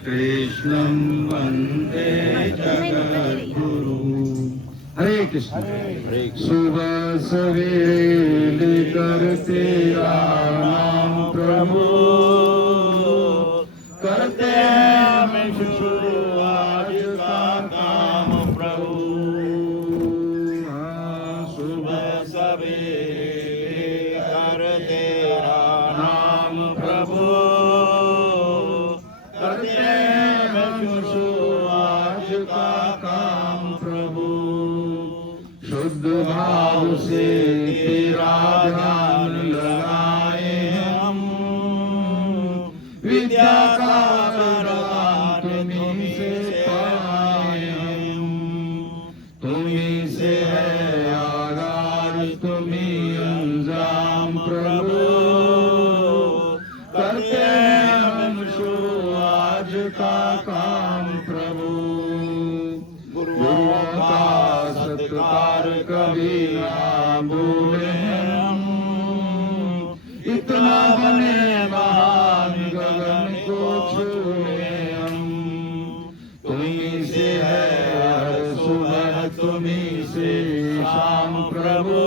कृष्णं वन्दे जगद्गुरु। हरे कृष्ण। सुबह सवेरे करते नाम प्रभु, करते हम शुरू आज का काम प्रभु। सुबह सवेरे करते नाम प्रभु, करते हम शुरू आज का काम प्रभु। शुद्ध भाव से तेरा ध्यान लगाए हम, विद्या का वरदान तुम्हीं से पाए हम। तुम्हीं से है आगाज, तुम्हीं अंजाम प्रभु, करते हम शुरू आज का काम प्रभु। गुरुओं का सत्कार कभी ना भूले हम, इतना बने महान गगन को छूए हम। तुम्हीं से है हर सुबह, तुम्हीं से शाम प्रभु,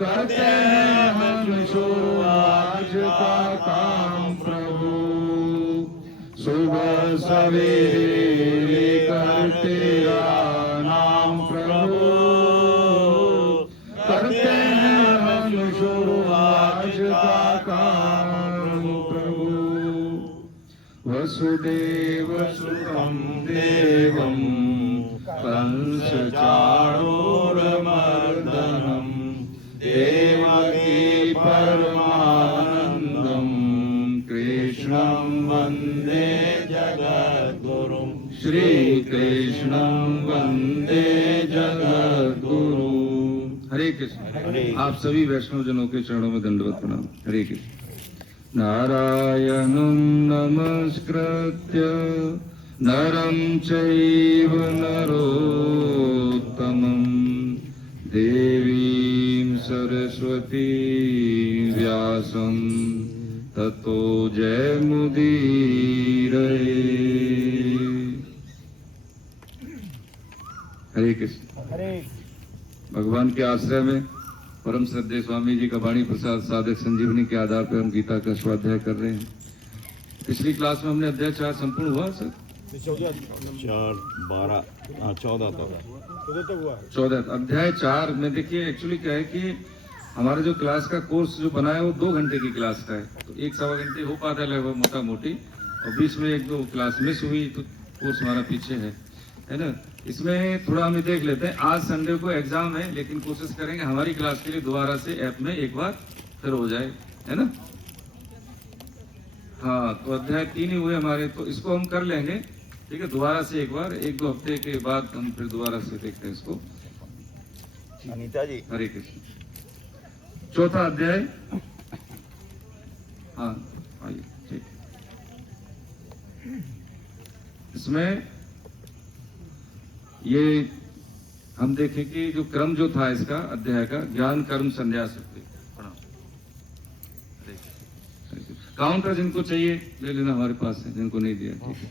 करते हैं हम शुरू आज का काम प्रभु। सुबह सवेरे करते नाम प्रभु, करते हैं हम शुरू आज का काम प्रभु। वसुदेव सुतं देवं कंस चाणूरमर्दनं, देवकी परमानंदं कृष्णं वन्दे जगद्गुरुं। श्री कृष्णं वन्दे जगद्गुरु। हरे कृष्ण। आप सभी वैष्णव जनों के चरणों में दंडवत प्रणाम। हरे कृष्ण। नारायणं नमस्कृत्य नरं चैव नरोत्तमं, देवीं सरस्वती व्यासं ततो जयमुदीरये। हरे कृष्ण। भगवान के आश्रय में परम श्रद्धेय स्वामी जी का वाणी प्रसाद साधक संजीवनी के आधार पर हम गीता का स्वाध्याय कर रहे हैं। पिछली क्लास में हमने अध्याय 4 संपूर्ण हुआ सर? 14 अध्याय 4 में देखिए एक्चुअली क्या है कि हमारा जो क्लास का कोर्स जो बना है वो 2 घंटे की क्लास का है, तो 1-1.25 घंटे हो पाता है लगभग मोटा मोटी, और बीच में 1-2 क्लास मिस हुई तो कोर्स हमारा पीछे है ना। इसमें थोड़ा हम देख लेते हैं। आज संडे को एग्जाम है, लेकिन कोशिश करेंगे हमारी क्लास के लिए दोबारा से ऐप में एक बार फिर हो जाए, है ना। हाँ, तो अध्याय 3 ही हुए हमारे, तो इसको हम कर लेंगे, ठीक है। दोबारा से एक बार 1-2 हफ्ते के बाद हम फिर दोबारा से देखते हैं इसको। अनीता जी। हरे कृष्ण। 4था अध्याय। हाँ आइए, ठीक। इसमें ये हम देखें कि जो क्रम जो था इसका अध्याय का, ज्ञान कर्म संन्यास। काउंटर जिनको चाहिए ले लेना, हमारे पास है, जिनको नहीं दिया ठीक है।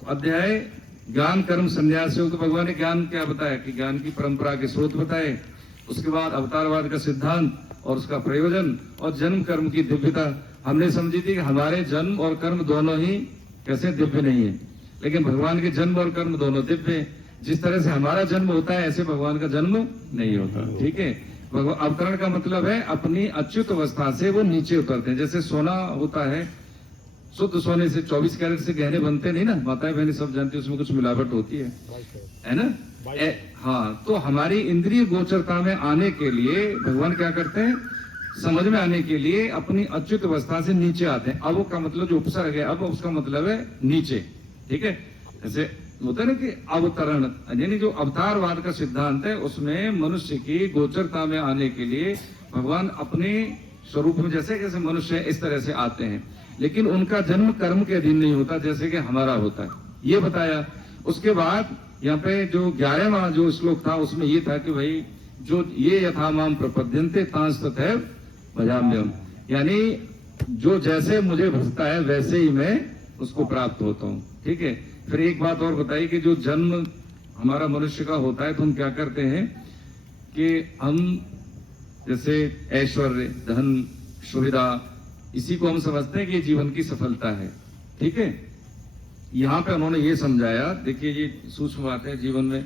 तो अध्याय ज्ञान कर्म संन्यास योग। तो भगवान ने ज्ञान क्या बताया कि ज्ञान की परंपरा के स्रोत बताए, उसके बाद अवतारवाद का सिद्धांत और उसका प्रयोजन, और जन्म कर्म की दिव्यता हमने समझी थी कि हमारे जन्म और कर्म दोनों ही कैसे दिव्य नहीं है, लेकिन भगवान के जन्म और कर्म दोनों दिव्य है। जिस तरह से हमारा जन्म होता है ऐसे भगवान का जन्म नहीं होता, ठीक है। अवतरण का मतलब है अपनी अच्युत अवस्था से वो नीचे उतरते हैं। जैसे सोना होता है, शुद्ध सोने से 24 कैरेट से गहने बनते नहीं ना, माताएं बहनें सब जानती है, उसमें कुछ मिलावट होती है ना। हाँ, तो हमारी इंद्रिय गोचरता में आने के लिए भगवान क्या करते हैं, समझ में आने के लिए अपनी अच्युत अवस्था से नीचे आते हैं। अब का मतलब जो उपसर्ग है, अब उसका मतलब है नीचे, ठीक है। जैसे होता है ना कि अवतरण, यानी जो अवतारवाद का सिद्धांत है उसमें मनुष्य की गोचरता में आने के लिए भगवान अपने स्वरूप में जैसे जैसे मनुष्य है इस तरह से आते हैं, लेकिन उनका जन्म कर्म के अधीन नहीं होता जैसे कि हमारा होता है, ये बताया। उसके बाद यहाँ पे जो 11वां जो श्लोक था उसमें ये था कि भाई जो ये यथा माम प्रपद्यन्ते तांस तथैव भजाम्यहम्, यानी जो जैसे मुझे भजता है वैसे ही मैं उसको प्राप्त होता हूँ। ठीक है, फिर एक बात और बताइए कि जो जन्म हमारा मनुष्य का होता है तो हम क्या करते हैं कि हम जैसे ऐश्वर्य, धन, सुविधा, इसी को हम समझते हैं कि ये जीवन की सफलता है। ठीक है, यहाँ पे उन्होंने ये समझाया, देखिए ये सूक्ष्म बात है जीवन में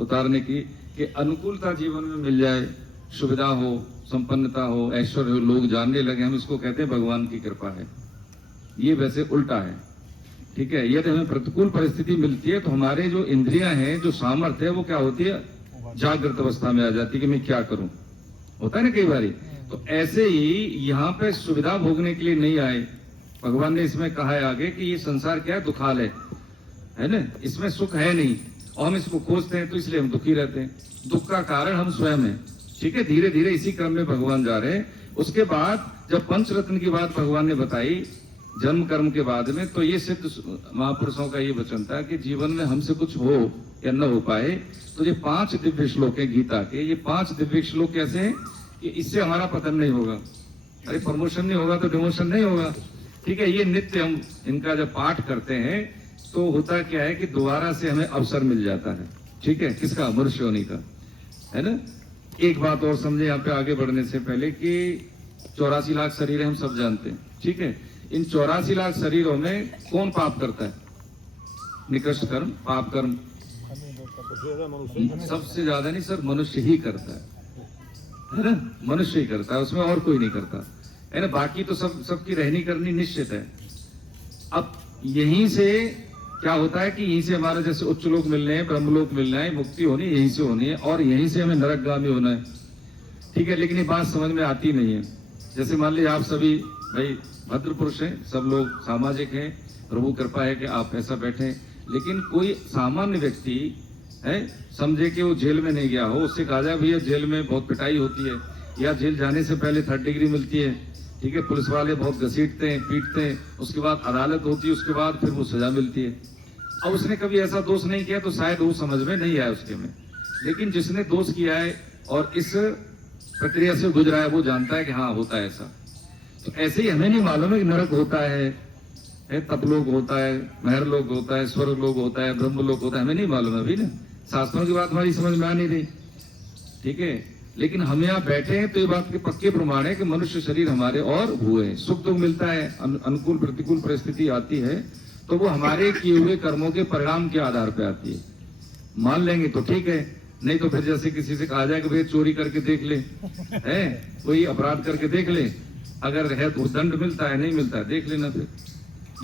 उतारने की, कि अनुकूलता जीवन में मिल जाए, सुविधा हो, संपन्नता हो, ऐश्वर्य हो, लोग जानने लगे, हम इसको कहते हैं भगवान की कृपा है। ये वैसे उल्टा है। ठीक है, यदि हमें प्रतिकूल परिस्थिति मिलती है तो हमारे जो इंद्रियां हैं, जो सामर्थ्य है, वो क्या होती है, जागृत अवस्था में आ जाती है कि मैं क्या करूं। होता है ना कई बारी। तो ऐसे ही यहाँ पे सुविधा भोगने के लिए नहीं आए। भगवान ने इसमें कहा है आगे कि ये संसार क्या है, दुखालय है ना, इसमें सुख है नहीं और हम इसको खोजते हैं तो इसलिए हम दुखी रहते हैं। दुख का कारण हम स्वयं हैं। ठीक है, धीरे धीरे इसी क्रम में भगवान जा रहे हैं। उसके बाद जब पंचरत्न की बात भगवान ने बताई जन्म कर्म के बाद में, तो ये सिद्ध महापुरुषों का ये वचन था कि जीवन में हमसे कुछ हो या न हो पाए तो ये 5 दिव्य श्लोक है गीता के। ये 5 दिव्य श्लोक कैसे हैं कि इससे हमारा पतन नहीं होगा। अरे प्रमोशन नहीं होगा तो डिमोशन नहीं होगा। ठीक है, ये नित्य हम इनका जब पाठ करते हैं तो होता क्या है कि दोबारा से हमें अवसर मिल जाता है। ठीक है, किसका, मनुष्य होने का, है ना। एक बात और समझे यहाँ पे आगे बढ़ने से पहले कि 84 लाख शरीर हम सब जानते हैं। ठीक है, इन 84 लाख शरीरों में कौन पाप करता है, निकृष्ट कर्म, पाप कर्म सबसे ज्यादा नहीं सर, मनुष्य ही करता है ना, मनुष्य ही करता है, उसमें और कोई नहीं करता है ना। बाकी तो सबकी रहनी करनी निश्चित है। अब यहीं से क्या होता है कि यहीं से हमारा जैसे उच्च लोक मिलने हैं, ब्रह्मलोक मिलना है, मुक्ति होनी यहीं से होनी है और यहीं से हमें नरकगामी होना है। ठीक है, लेकिन ये बात समझ में आती नहीं है। जैसे मान लीजिए आप सभी भाई भद्र पुरुष हैं, सब लोग सामाजिक हैं, प्रभु कृपा है कि आप ऐसा बैठे, लेकिन कोई सामान्य व्यक्ति है, समझे कि वो जेल में नहीं गया हो, उससे कहा जाए भैया जेल में बहुत पिटाई होती है या जेल जाने से पहले 3rd डिग्री मिलती है। ठीक है, पुलिस वाले बहुत घसीटते हैं, पीटते हैं, उसके बाद अदालत होती है, उसके बाद फिर वो सजा मिलती है। अब उसने कभी ऐसा दोष नहीं किया तो शायद वो समझ में नहीं आया उसके में, लेकिन जिसने दोष किया है और इस प्रक्रिया से गुजरा है वो जानता है कि हाँ होता है ऐसा। तो ऐसे ही हमें नहीं मालूम है कि नरक होता है, तपलोक होता है, महरलोक होता है, स्वर्ग लोक होता है, ब्रह्मलोक होता है, हमें नहीं मालूम है अभी ना। शास्त्रों की बात हमारी समझ में आ नहीं रही। ठीक है, लेकिन हम यहाँ बैठे हैं तो ये बात के पक्के प्रमाण है कि मनुष्य शरीर हमारे और हुए, सुख दुख मिलता है, अनुकूल प्रतिकूल परिस्थिति आती है तो वो हमारे किए हुए कर्मों के परिणाम के आधार पर आती है। मान लेंगे तो ठीक है, नहीं तो फिर जैसे किसी से कहा जाए कि भाई चोरी करके देख ले, है कोई अपराध करके देख ले, अगर है तो दंड मिलता है, नहीं मिलता है देख लेना, फिर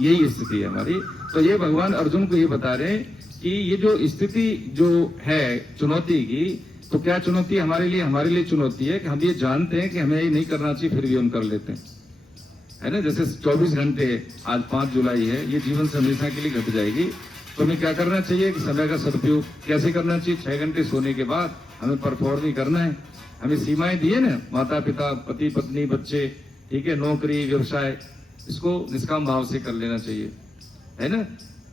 यही स्थिति है हमारी। तो ये भगवान अर्जुन को ये बता रहे हैं कि ये जो स्थिति जो है चुनौती की, तो क्या चुनौती हमारे लिए चुनौती है कि हम ये जानते हैं कि हमें ये नहीं करना चाहिए, फिर भी हम कर लेते हैं, है ना। जैसे 24 घंटे, आज 5 जुलाई है, ये जीवन से हमेशा के लिए घट जाएगी, तो हमें क्या करना चाहिए कि समय का सदुपयोग कैसे करना चाहिए। 6 घंटे सोने के बाद हमें परफॉर्म ही करना है। हमें सीमाएं दी है ना, माता पिता, पति पत्नी, बच्चे, ठीक है, नौकरी, व्यवसाय, इसको निष्काम भाव से कर लेना चाहिए, है ना।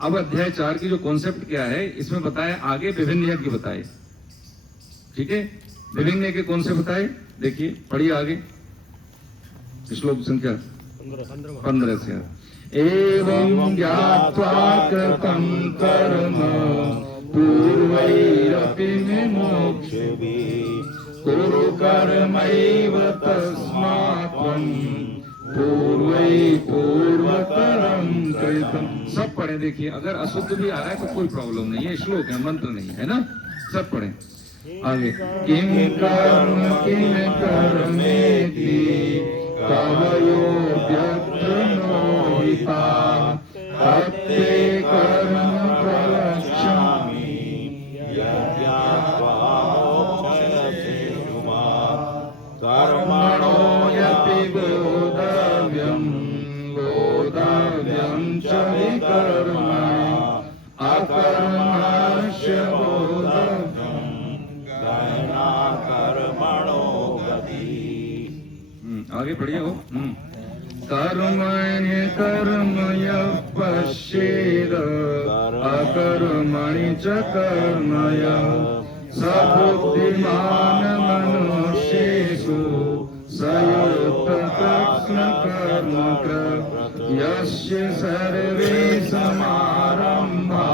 अब अध्याय 4 की जो कॉन्सेप्ट क्या है, इसमें बताया आगे विभिन्न यज्ञ बताए। ठीक है, विभिन्न यज्ञ कौन से बताए, देखिए पढ़िए आगे, श्लोक संख्या 15 से। एवं ज्ञात्वा कृतं कर्म पूर्वैरपि विमोक्ष्यभिः कुरु कर्मैव तस्मात् त्वं पूर्वै पूर्वतरं कृतं। सब पढ़े, देखिए अगर अशुद्ध भी आ रहा है तो कोई प्रॉब्लम नहीं है, श्लोक है, मंत्र नहीं है ना, सब पढ़े आगे। किम कर्म किम कर्मेति कवयोऽप्यत्र मोहिता तत्ते कर्म प्रवक्ष्यामि यज्ञात्वा मोक्षयसे शुभात् कर्मणो यपि बोधव्यं च विकर्मणि अकर्मणस्य बोधव्यं गहना कर्मणो गति। आगे बढ़िए हो। कर्मण्य कर्म यः पश्येत् अकर्मणि च कर्म यः स बुद्धिमान् मनुष्येषु स युक्त कर्म कृत् यस्य सर्वे समारंभा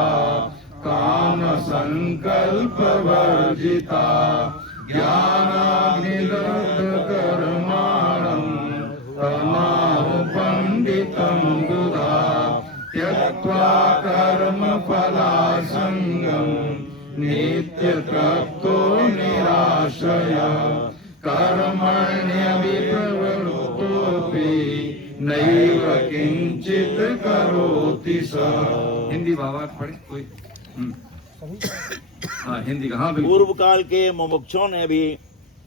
काम संकल्प वर्जिता ज्ञानाग्निदग्ध कर्माणं तमाहु पंडितं बुधा त्यक्त्वा कर्म फलासंगं नित्य तृप्तो निराशय कर्मण्यभिप्रवृत्तोऽपि नैव किंचित करोति स। हिंदी भावार्थ पढ़े कोई? हाँ हिंदी का। हाँ बिल्कुल। पूर्व काल के मुमुक्षों ने भी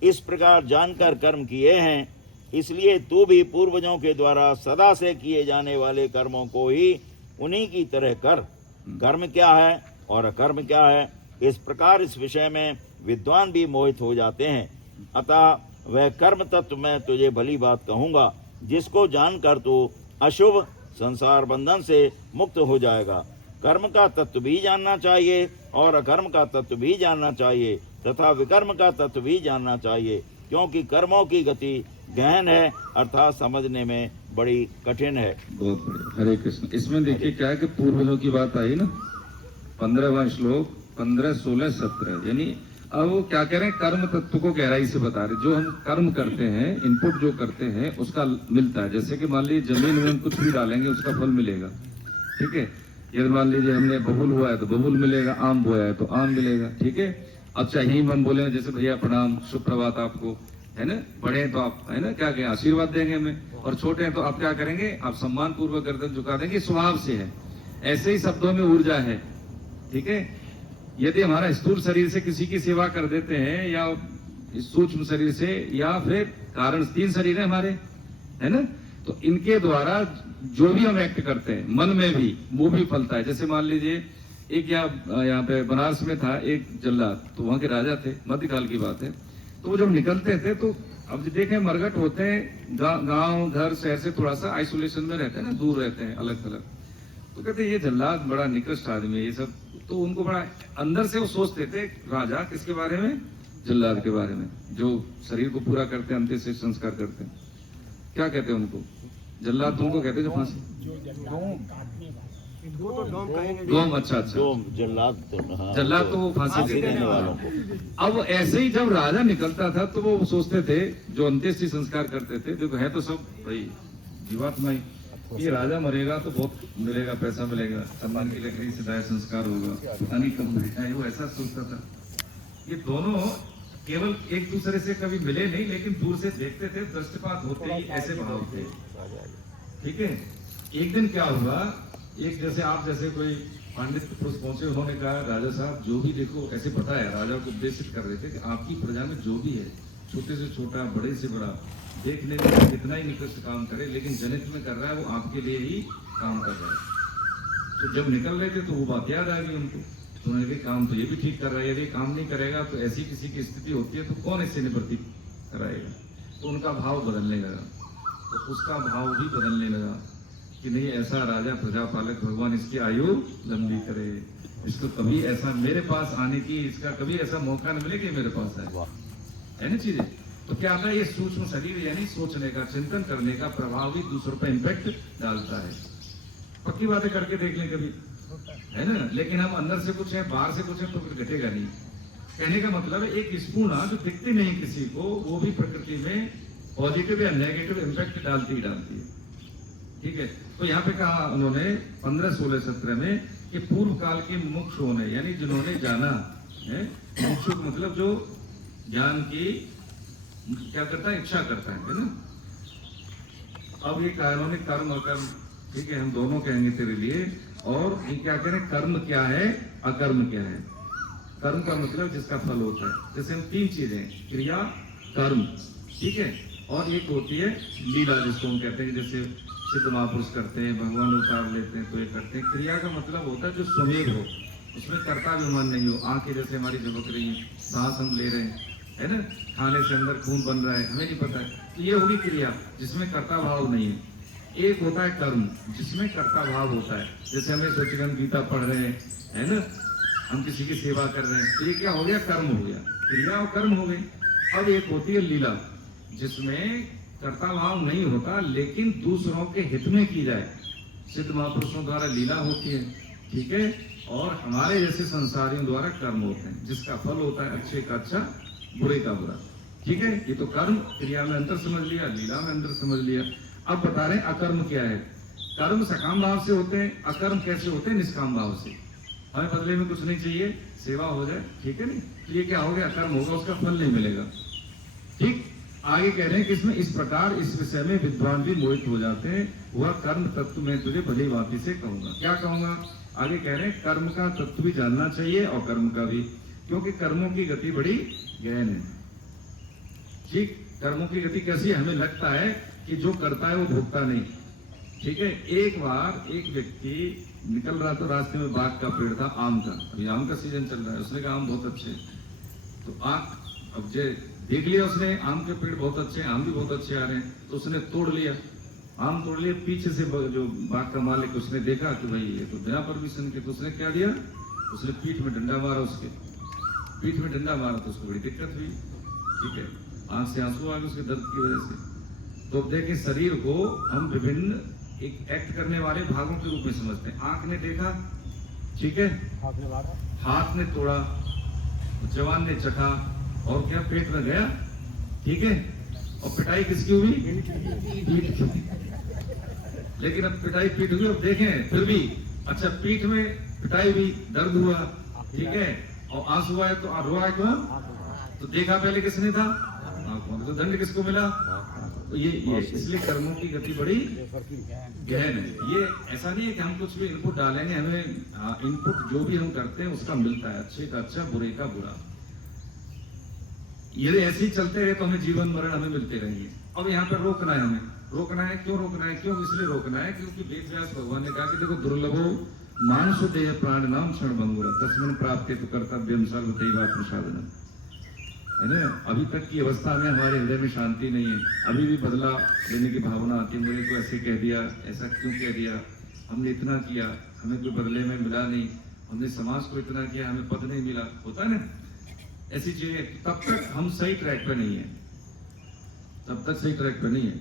इस प्रकार जानकर कर्म किए हैं, इसलिए तू भी पूर्वजों के द्वारा सदा से किए जाने वाले कर्मों को ही उन्हीं की तरह कर। कर्म क्या है और अकर्म क्या है, इस प्रकार इस विषय में विद्वान भी मोहित हो जाते हैं। अतः वह कर्म तत्व मैं तुझे भली बात कहूँगा, जिसको जानकर तू अशुभ संसार बंधन से मुक्त हो जाएगा। कर्म का तत्व भी जानना चाहिए और अकर्म का तत्व भी जानना चाहिए तथा विकर्म का तत्व भी जानना चाहिए, क्योंकि कर्मों की गति गहन है अर्थात समझने में बड़ी कठिन है। बहुत बढ़िया, हरे कृष्ण। इसमें देखिए क्या है कि पूर्वजों की बात आई ना, 15वां श्लोक 15, 16, 17, यानी अब वो क्या कह रहे हैं, कर्म तत्व को गहराई से बता रहे। जो हम कर्म करते हैं, इनपुट जो करते हैं उसका मिलता है। जैसे कि मान लीजिए जमीन में हम कुछ भी डालेंगे उसका फल मिलेगा, ठीक है। यदि मान लीजिए हमने बबूल हुआ है तो बबूल मिलेगा, आम बोया है तो आम मिलेगा, ठीक है। अब चाहिए हम बोले जैसे भैया प्रणाम, शुभ प्रभात आपको, है ना। बड़े हैं तो आप है ना क्या कहें, आशीर्वाद देंगे हमें, और छोटे हैं तो आप क्या करेंगे, आप सम्मान पूर्वक गर्दन झुका देंगे। स्वभाव से है, ऐसे ही शब्दों में ऊर्जा है, ठीक है। यदि हमारा स्थूल शरीर से किसी की सेवा कर देते हैं या सूक्ष्म शरीर से या फिर कारण, 3 शरीर है हमारे, है ना, तो इनके द्वारा जो भी हम एक्ट करते हैं मन में भी वो भी फलता है। जैसे मान लीजिए एक यहाँ पे बनारस में था एक जल्लाद, तो वहां के राजा थे, मध्यकाल की बात है। तो वो जब निकलते थे तो अब देखें मरघट होते हैं, गांव घर शहर से थोड़ा सा आइसोलेशन में रहते हैं ना, दूर रहते हैं अलग थलग। तो कहते ये जल्लाद बड़ा निकृष्ट आदमी है ये सब, तो उनको बड़ा अंदर से वो सोचते थे राजा किसके बारे में, जल्लाद के बारे में, जो शरीर को पूरा करते हैं, अंत्य से संस्कार करते हैं। क्या कहते हैं उनको, जल्लाद तो उनको कहते हैं जो फांसी, डोम, अच्छा जल्लाद तो वो फांसी देने वालों को। अब ऐसे ही जब राजा निकलता था तो वो सोचते थे जो अंत्येष्टि संस्कार करते थे, देखो है तो सब भाई जीवात्मा ही, ये राजा मरेगा तो बहुत मिलेगा, पैसा मिलेगा, सम्मान की लकड़ी से दाह संस्कार होगा, पता नहीं कब मिलेगा, वो ऐसा सोचता था। ये दोनों केवल एक दूसरे से कभी मिले नहीं, लेकिन दूर से देखते थे, दृष्टिपात होते ही ऐसे भाव थे, ठीक है। एक दिन क्या हुआ, एक जैसे आप जैसे कोई पंडित पुरुष पहुंचे, उन्होंने कहा राजा साहब जो भी देखो, ऐसे पता है राजा को उपदेशित कर रहे थे कि आपकी प्रजा में जो भी है, छोटे से छोटा बड़े से बड़ा, देखने में कितना ही निकृष्ट काम करे, लेकिन जनित में कर रहा है वो आपके लिए ही काम कर रहा है। तो जब निकल रहे थे तो वो बात याद आ गई उनको, तो उन्होंने कहा काम तो ये भी ठीक कर रहा है, यदि काम नहीं करेगा तो ऐसी किसी की स्थिति होती है तो कौन इससे निवृत्ति कराएगा। तो उनका भाव बदलने लगा, तो उसका भाव भी बदलने लगा कि नहीं ऐसा राजा प्रजापालक भगवान इसकी आयु लंबी करे, इसको कभी ऐसा मेरे पास आने की, इसका कभी ऐसा मौका न मिले कि मेरे पास आए, है ना चीजें। तो क्या आता है, ये सूक्ष्म शरीर यानी सोचने का, चिंतन करने का प्रभाव भी दूसरों पर इम्पैक्ट डालता है। पक्की बातें करके देख लें कभी, है ना। लेकिन हम अंदर से कुछ है, बाहर से कुछ है तो फिर घटेगा नहीं। कहने का मतलब है एक स्पूना जो दिखती नहीं किसी को, वो भी प्रकृति में पॉजिटिव या नेगेटिव इम्पैक्ट डालती ही डालती है, ठीक है। तो यहाँ पे कहा उन्होंने 15, 16, 17 में कि पूर्व काल के मुमुक्षुओं ने, यानी जिन्होंने जाना है, मुमुक्षु मतलब जो ज्ञान की क्या करता है, इच्छा करता है ना। अब ये कानूनी कर्म और कर्म, ठीक है, हम दोनों कहेंगे तेरे लिए। और ये क्या कह रहे हैं, कर्म क्या है, अकर्म क्या है। कर्म का मतलब जिसका फल होता है, जैसे हम 3 चीजें, क्रिया, कर्म, ठीक है, और एक होती है लीला जिसको हम कहते हैं, जैसे सिद्ध महापुरुष करते हैं, भगवान उतार लेते हैं तो ये करते हैं। क्रिया का मतलब होता है जो स्वमेव हो, उसमें कर्ता अभिमान नहीं हो। आंखें जैसे हमारी झपक रही है, सांस हम ले रहे हैं, है ना, खाने से अंदर खून बन रहा है, हमें नहीं पता है, तो ये होगी क्रिया जिसमें कर्ता भाव नहीं है। एक होता है कर्म जिसमें कर्ता भाव होता है, जैसे हमें सच्चिदानंद गीता पढ़ रहे हैं, है ना, हम किसी की सेवा कर रहे हैं, तो ये क्या हो गया, कर्म हो गया, क्रिया और कर्म हो गई। अब एक होती है लीला जिसमें कर्ता भाव नहीं होता लेकिन दूसरों के हित में की जाए, सिद्ध महापुरुषों द्वारा लीला होती है, ठीक है, और हमारे जैसे संसारियों द्वारा कर्म होते हैं, जिसका फल होता है अच्छे का अच्छा, बुरे का बुरा। ठीक है, ये तो कर्म क्रिया में अंतर समझ लिया, लीला में अंतर समझ लिया। अब बता रहे हैं अकर्म क्या है। कर्म सकाम भाव से होते हैं, अकर्म कैसे होते हैं? निष्काम भाव से। हमें बदले में कुछ नहीं चाहिए, सेवा हो जाए, ठीक है नहीं, तो ये क्या हो गया? अकर्म होगा, उसका फल नहीं मिलेगा। ठीक, आगे कह रहे हैं कि इसमें इस प्रकार इस विषय में विद्वान भी मोहित हो जाते हैं। वह कर्म तत्व में तुझे भली भांति से कहूंगा। क्या कहूंगा? आगे कह रहे हैं कर्म का तत्व भी जानना चाहिए और कर्म का भी, क्योंकि कर्मों की गति बड़ी गहन है। ठीक, कर्मों की गति कैसी है? हमें लगता है कि जो करता है वो भोगता नहीं। ठीक है, एक बार एक व्यक्ति निकल रहा था, रास्ते में बाग का पेड़ था, आम का, अभी आम का सीजन चल रहा है, उसने कहा आम बहुत अच्छे, तो अब जे देख लिया उसने आम के पेड़ बहुत अच्छे, आम भी बहुत अच्छे आ रहे हैं, तो उसने तोड़ लिया, आम तोड़ लिया। पीछे से जो बाग का मालिक, उसने देखा कि भाई ये तो बिना परमिशन के, तो उसने क्या दिया? उसने पीठ में डंडा मारा, उसके पीठ में डंडा मारा, तो उसको बड़ी दिक्कत हुई। ठीक है, आंख से आंसू आ गए उसके दर्द की वजह से। तो देखें, शरीर को हम विभिन्न एक एक्ट करने वाले भागों के रूप में समझते हैं। आंख ने देखा, ठीक है, हाथ ने तोड़ा, जवान ने चखा, और क्या पेट में गया, ठीक है, और पिटाई किसकी हुई? पीठ की। लेकिन अब पिटाई पीठ हुई, अब देखें फिर भी, अच्छा पीठ में पिटाई हुई, दर्द हुआ, ठीक है, और आंसू आए, तो रोआ कौन? तो देखा पहले किसने था? तो दंड किसको मिला? तो ये इसलिए कर्मों की गति बड़ी गहन है। ये ऐसा नहीं है कि हम कुछ भी इनपुट डालेंगे, हमें इनपुट जो भी हम करते हैं उसका मिलता है, अच्छे का अच्छा, बुरे का बुरा। यदि ऐसे ही चलते रहे तो हमें जीवन मरण हमें मिलते रहेंगे। अब यहाँ पर रोकना है, हमें रोकना है। क्यों रोकना है? क्यों इसलिए रोकना है क्योंकि वेद व्यास भगवान ने कहा कि देखो, दुर्लभो मानुष देह प्राण नाम क्षण भंगुरा तस्मिन् प्राप्ते तो कर्तव्यम सर्वदैवात्म साधनम्। है ना, अभी तक की अवस्था में हमारे हृदय में शांति नहीं है, अभी भी बदला लेने की भावना आती है। मुझे को ऐसे कह दिया, ऐसा क्यों कह दिया, हमने इतना किया, हमें कोई बदले में मिला नहीं, हमने समाज को इतना किया, हमें पद नहीं मिला, होता है ना ऐसी चीजें। तब तक हम सही ट्रैक पे नहीं है, तब तक सही ट्रैक पे नहीं है।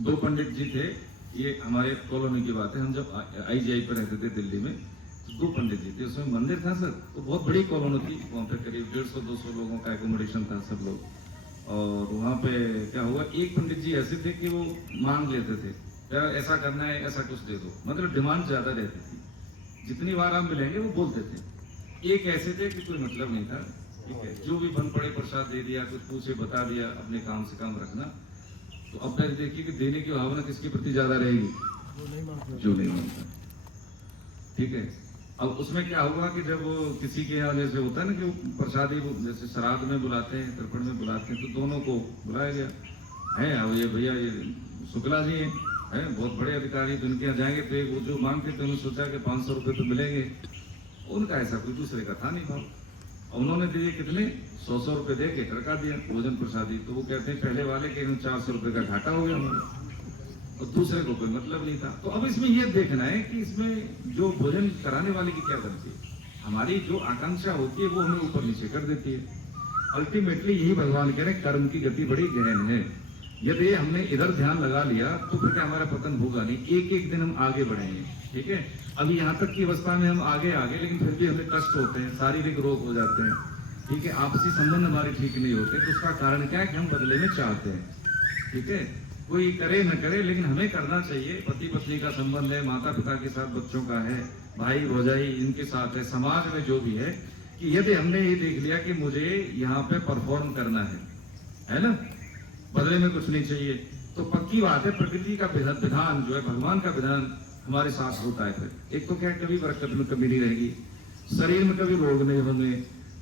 दो पंडित जी थे, ये हमारे कॉलोनी की बात है, हम जब IGI पर रहते थे दिल्ली में, दो पंडित जी थे, उसमें मंदिर था सर, तो बहुत बड़ी कॉलोनी थी, वहाँ पे करीब 150-200 लोगों का एकोमोडेशन था, सब लोग। और वहाँ पे क्या हुआ, एक पंडित जी ऐसे थे कि वो मांग लेते थे, यार ऐसा करना है, ऐसा कुछ दे दो, मतलब डिमांड ज्यादा रहती थी। जितनी बार आप मिलेंगे वो बोलते थे। एक ऐसे थे कि कोई मतलब नहीं था, ठीक है, जो भी बन पड़े प्रसाद दे दिया, कुछ पूछे बता दिया, अपने काम से काम रखना। तो अब तक देखिए कि देने की भावना किसके प्रति ज्यादा रहेगी? जो नहीं मानता। ठीक है, अब उसमें क्या हुआ कि जब किसी के यहाँ जैसे होता है ना कि वो प्रसादी, जैसे श्राद्ध में बुलाते हैं, तर्पण में बुलाते हैं, तो दोनों को बुलाया गया है। अब ये भैया ये शुक्ला जी हैं, बहुत बड़े अधिकारी, तो उनके यहाँ जाएंगे तो वो जो मांगते थे उन्होंने सोचा कि 500 रुपये तो मिलेंगे, उनका ऐसा कोई दूसरे का था नहीं भाव। उन्होंने दिए कितने? 100 रुपये दे के टरका दिया भोजन प्रसादी। तो वो कहते हैं पहले वाले के 400 रुपये का घाटा हो गया और दूसरे को कोई मतलब नहीं था। तो अब इसमें यह देखना है कि इसमें जो भोजन कराने वाले की क्या गलती है। हमारी जो आकांक्षा होती है वो हमें ऊपर नीचे कर देती है। अल्टीमेटली यही भगवान कह रहे हैं, कर्म की गति बड़ी गहन है। यदि हमने इधर ध्यान लगा लिया तो फिर क्या हमारा पतन होगा नहीं, एक एक दिन हम आगे बढ़ेंगे। ठीक है, अभी यहाँ तक की अवस्था में हम आगे लेकिन फिर भी हमें कष्ट होते हैं, शारीरिक रोग हो जाते हैं, ठीक है, आपसी संबंध हमारे ठीक नहीं होते। तो उसका कारण क्या है कि हम बदले में चाहते हैं। ठीक है, कोई करे न करे लेकिन हमें करना चाहिए। पति पत्नी का संबंध है, माता पिता के साथ बच्चों का है, भाई भौजाई इनके साथ है, समाज में जो भी है, कि यदि हमने ये देख लिया कि मुझे यहाँ पे परफॉर्म करना है ना, बदले में कुछ नहीं चाहिए, तो पक्की बात है प्रकृति का विधान जो है, भगवान का विधान हमारे साथ होता है। फिर एक तो क्या, कभी बरकत में कमी नहीं रहेगी, शरीर में कभी रोग नहीं होंगे।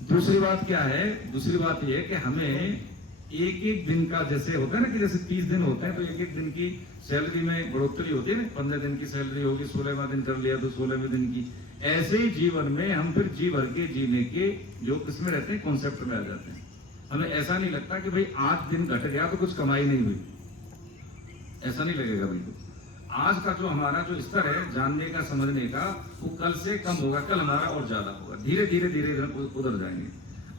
दूसरी बात क्या है, दूसरी बात यह है कि हमें एक एक दिन का, जैसे होता है ना कि जैसे 30 दिन होते हैं तो एक एक दिन की सैलरी में बढ़ोतरी होती है ना, 15 दिन की सैलरी होगी, 16वां दिन कर लिया तो 16वें दिन की। ऐसे ही जीवन में हम फिर जी भर के जीने के जो किसमें रहते हैं, कॉन्सेप्ट में आ जाते हैं। हमें ऐसा नहीं लगता कि भाई 8 दिन घट गया तो कुछ कमाई नहीं हुई, ऐसा नहीं लगेगा बिल्कुल। आज का जो हमारा जो स्तर है जानने का, समझने का, वो कल से कम होगा, कल हमारा और ज्यादा होगा, धीरे धीरे धीरे उधर जाएंगे।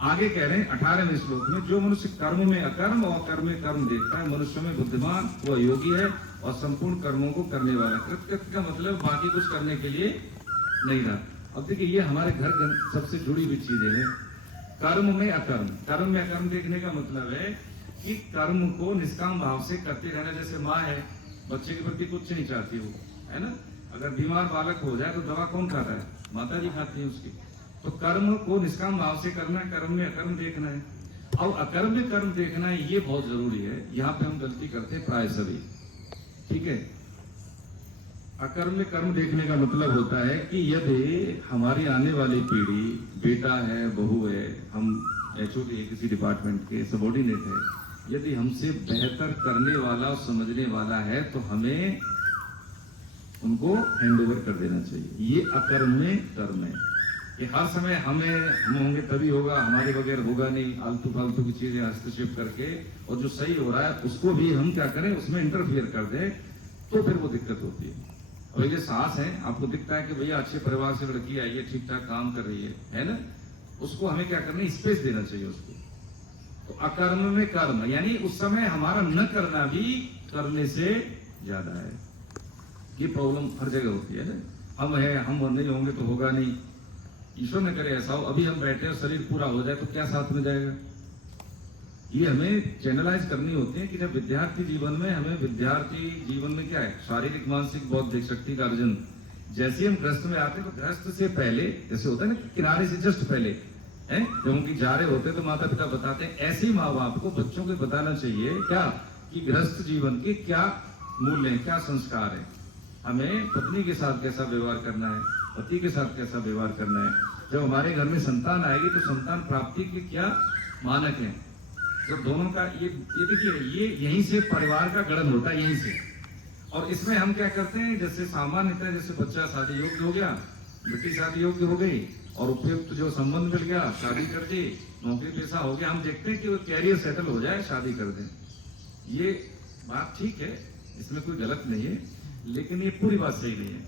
आगे कह रहे हैं 18वें श्लोक में, जो मनुष्य कर्म में अकर्म और कर्म में कर्म देखता है, मनुष्य में बुद्धिमान वह योगी है, और संपूर्ण कर्मों को करने वाला। कृत का मतलब बाकी कुछ करने के लिए नहीं रहा। अब देखिए ये हमारे घर सबसे जुड़ी हुई चीजें हैं। कर्म में अकर्म, कर्म में अकर्म देखने का मतलब है कि कर्म को निष्काम भाव से करते रहना। जैसे माँ है, बच्चे के प्रति कुछ नहीं चाहती वो, है ना। अगर बीमार बालक हो जाए तो दवा कौन खाता है? माता जी खाती है उसकी। तो कर्म को निष्काम भाव से करना, कर्म में अकर्म देखना है। और अकर्म में कर्म देखना है, ये बहुत जरूरी है। यहाँ पे हम गलती करते हैं प्राय सभी, ठीक है। अकर्म में कर्म देखने का मतलब होता है कि यदि हमारी आने वाली पीढ़ी, बेटा है, बहू है, हम एचओडी है, किसी डिपार्टमेंट के सबॉर्डिनेट है, यदि हमसे बेहतर करने वाला और समझने वाला है तो हमें उनको हैंडओवर कर देना चाहिए। ये अकर्म में कर्म है कि हर समय हम होंगे तभी होगा, हमारे बगैर होगा नहीं, आलतू फालतू की चीजें हस्तक्षेप करके, और जो सही हो रहा है उसको भी हम क्या करें, उसमें इंटरफियर कर दें, तो फिर वो दिक्कत होती है। और ये सास है, आपको दिखता है कि भैया अच्छे परिवार से लड़की आई है, ठीक ठाक काम कर रही है ना, उसको हमें क्या करना है, स्पेस देना चाहिए उसको। तो अकर्म में कर्म, यानी उस समय हमारा न करना भी करने से ज्यादा है। ये प्रॉब्लम हर जगह होती है ना, हम नहीं होंगे तो होगा नहीं। ईश्वर न करे ऐसा हो, अभी हम बैठे और शरीर पूरा हो जाए तो क्या साथ में जाएगा। ये हमें चैनलाइज करनी होती है कि जब विद्यार्थी जीवन में, हमें विद्यार्थी जीवन में क्या है, शारीरिक मानसिक बौद्धिक शक्ति का अर्जन। जैसे हम ग्रस्त में आते हैं तो ग्रस्त से पहले, जैसे होता है ना किनारे से जस्ट पहले है, जब उनकी जा रहे होते तो माता पिता बताते हैं, ऐसे ही माँ बाप को बच्चों को बताना चाहिए क्या, कि गृहस्थ जीवन के क्या मूल्य है, क्या संस्कार है, हमें पत्नी के साथ कैसा व्यवहार करना है, पति के साथ कैसा व्यवहार करना है। जब हमारे घर में संतान आएगी तो संतान प्राप्ति के क्या मानक हैं, जब दोनों का ये देखिए, ये यहीं से परिवार का गठन होता है, यहीं से। और इसमें हम क्या करते हैं, जैसे सामान्यतः जैसे बच्चा शादी योग्य हो गया, बेटी शादी योग्य हो गई, और उपयुक्त जो संबंध मिल गया, शादी कर दी, नौकरी पेशा हो गया, हम देखते हैं कि वो कैरियर सेटल हो जाए, शादी कर दें। ये बात ठीक है, इसमें कोई गलत नहीं है, लेकिन ये पूरी बात सही नहीं है।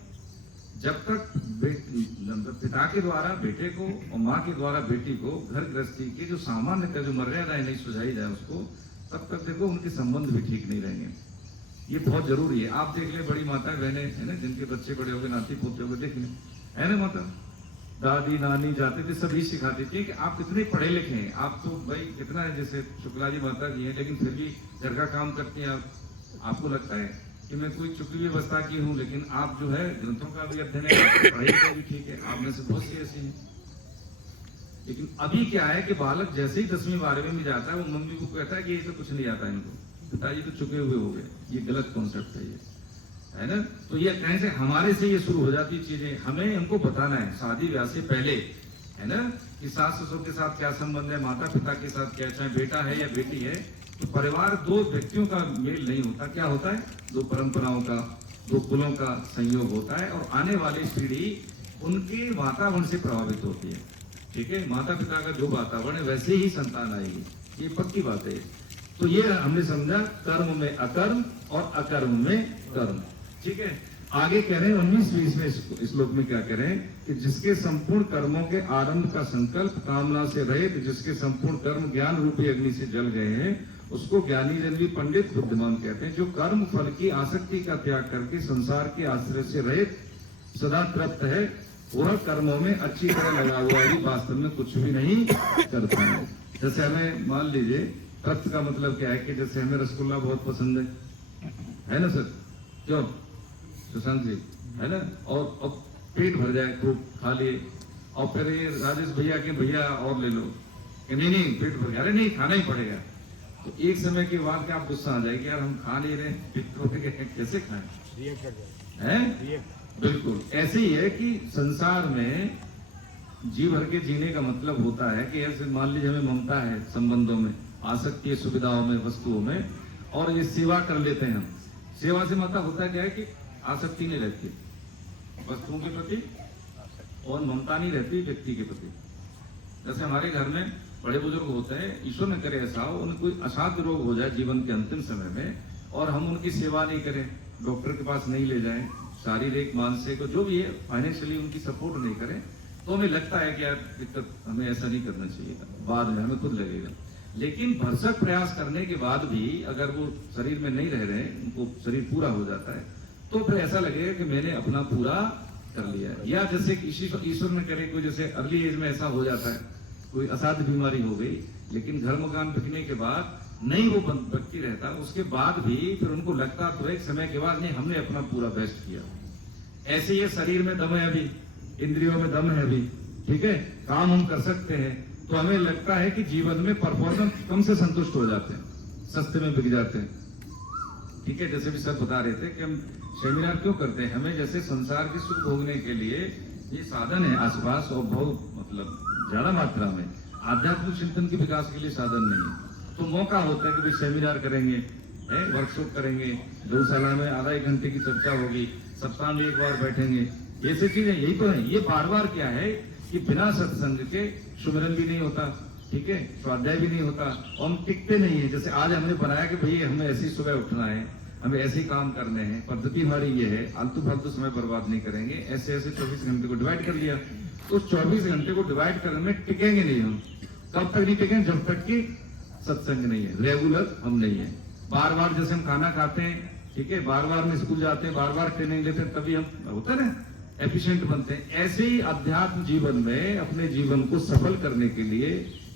जब तक पिता के द्वारा बेटे को और माँ के द्वारा बेटी को घर गृहस्थी की जो सामान्य का जो मर्यादाएं नहीं सुझाई जाए उसको, तब तक देखो उनके संबंध भी ठीक नहीं रहेंगे। ये बहुत जरूरी है। आप देख ले, बड़ी माता बहने है ना, जिनके बच्चे बड़े हो गए, नाती पोते हो गए, देख ले, है ना, माता दादी नानी जाते थे, सभी सिखाती थी कि आप कितने पढ़े लिखे हैं, आप तो भाई कितना है, जैसे शुक्ला जी माता जी हैं, लेकिन फिर भी घर का काम करती हैं। आपको लगता है कि मैं कोई चुकी हुई अवस्था की हूँ, लेकिन आप जो है ग्रंथों का भी अध्ययन है, पढ़ाई का भी ठीक है, आप में से बहुत सी ऐसी हैं। लेकिन अभी क्या है कि बालक जैसे ही 10वीं 12वीं में जाता है, वो मम्मी को कहता है कि ये तो कुछ नहीं आता इनको, पिताजी तो चुके हुए हो गए। ये गलत कॉन्सेप्ट है, ये है ना। तो ये कहने से हमारे से ये शुरू हो जाती चीजें, हमें उनको बताना है शादी ब्याह से पहले, है ना, कि सास ससुर के साथ क्या संबंध है, माता पिता के साथ क्या, चाहे बेटा है या बेटी है। तो परिवार दो व्यक्तियों का मेल नहीं होता, क्या होता है, दो परंपराओं का, दो कुलों का संयोग होता है, और आने वाली पीढ़ी उनके वातावरण से प्रभावित होती है। ठीक है, माता पिता का जो वातावरण है वैसे ही संतान आएगी, ये पक्की बात है। तो ये हमने समझा कर्म में अकर्म और अकर्म में कर्म। ठीक है, आगे कह रहे हैं 19-20 श्लोक में क्या कह रहे हैं, कि जिसके संपूर्ण कर्मों के आरंभ का संकल्प कामना से रहित, जिसके संपूर्ण कर्म ज्ञान रूपी अग्नि से जल गए हैं, उसको ज्ञानी जन भी पंडित बुद्धिमान कहते हैं। जो कर्म फल की आसक्ति का त्याग करके संसार के आश्रय से रहित सदा तृप्त है, वह कर्मों में अच्छी तरह लगा हुआ ही वास्तव में कुछ भी नहीं करता है। जैसे हमें मान लीजिए, तृप्त का मतलब क्या है, कि जैसे हमें रसगुल्ला बहुत पसंद है ना सर, क्यों सुशांत जी, है ना, और पेट भर जाए, खूब खा लिए, और फिर ये राजेश भैया के भैया और ले लो, कि नहीं पेट भर गया, अरे नहीं खाना ही पड़ेगा। तो एक समय के बाद क्या आप गुस्सा आ जाएगी, यार हम खा नहीं रहे, कैसे खाएं, हैं? बिल्कुल ऐसे ही है कि संसार में जी भर के जीने का मतलब होता है कि ऐसे मान लीजिए हमें ममता है, संबंधों में आसक्ति है, सुविधाओं में, वस्तुओं में, और ये सेवा कर लेते हैं हम। सेवा से मतलब होता है क्या है कि आसक्ति नहीं रहती वस्तुओं के प्रति, और ममता नहीं रहती व्यक्ति के प्रति। जैसे हमारे घर में बड़े बुजुर्ग होते हैं, ईश्वर न करे ऐसा हो, उन्हें कोई असाध्य रोग हो जाए जीवन के अंतिम समय में, और हम उनकी सेवा नहीं करें, डॉक्टर के पास नहीं ले जाएं, शारीरिक मानसिक जो भी है फाइनेंशियली उनकी सपोर्ट नहीं करें, तो हमें लगता है कि यार दिक्कत, हमें ऐसा नहीं करना चाहिए था, बाद में हमें खुद लगेगा। लेकिन भरसक प्रयास करने के बाद भी अगर वो शरीर में नहीं रह रहे, उनको शरीर पूरा हो जाता है, तो फिर ऐसा लगेगा कि मैंने अपना पूरा कर लिया है। या जैसे ईश्वर ने करे, कोई जैसे अर्ली एज में ऐसा हो जाता है, कोई असाध्य बीमारी हो गई, लेकिन घर मकान बिकने के बाद नहीं वो व्यक्ति रहता, उसके बाद भी फिर उनको लगता तो एक समय के बाद नहीं, हमने अपना पूरा बेस्ट किया। ऐसे ये शरीर में दम है अभी, इंद्रियों में दम है अभी, ठीक है, काम हम कर सकते हैं, तो हमें लगता है कि जीवन में परफॉर्मेंस कम से संतुष्ट हो जाते हैं, सस्ते में बिक जाते हैं। ठीक है, जैसे भी सर बता रहे थे कि हम सेमिनार क्यों करते हैं, हमें जैसे संसार के सुख भोगने के लिए ये साधन है आसपास, और बहुत मतलब ज्यादा मात्रा में आध्यात्मिक चिंतन के विकास के लिए साधन नहीं है। तो मौका होता है कि भाई सेमिनार करेंगे, वर्कशॉप करेंगे, गौशाला में आधा एक घंटे की चर्चा होगी, सप्ताह में एक बार बैठेंगे, ये सब चीजें यही तो है। ये बार बार क्या है कि बिना सत्संग के सुमिरन भी नहीं होता, ठीक है, स्वाध्याय भी नहीं होता, और हम टिकते नहीं है। जैसे आज हमने बनाया कि भाई हमें ऐसे ही सुबह उठना है, हमें ऐसे ही काम करने हैं, पद्धति हमारी ये है, आलतू फालतू समय बर्बाद नहीं करेंगे, ऐसे ऐसे 24 घंटे को डिवाइड कर लिया। तो 24 घंटे को डिवाइड करने में टिकेंगे नहीं हम। कब तक नहीं टिकेंगे? जब तक कि सत्संग नहीं है, रेगुलर हम नहीं है। बार बार जैसे हम खाना खाते हैं, ठीक है, बार बार में स्कूल जाते हैं, बार बार ट्रेनिंग लेते हैं, तभी हम होता है ना एफिशिएंट बनते हैं। ऐसे ही अध्यात्म जीवन में अपने जीवन को सफल करने के लिए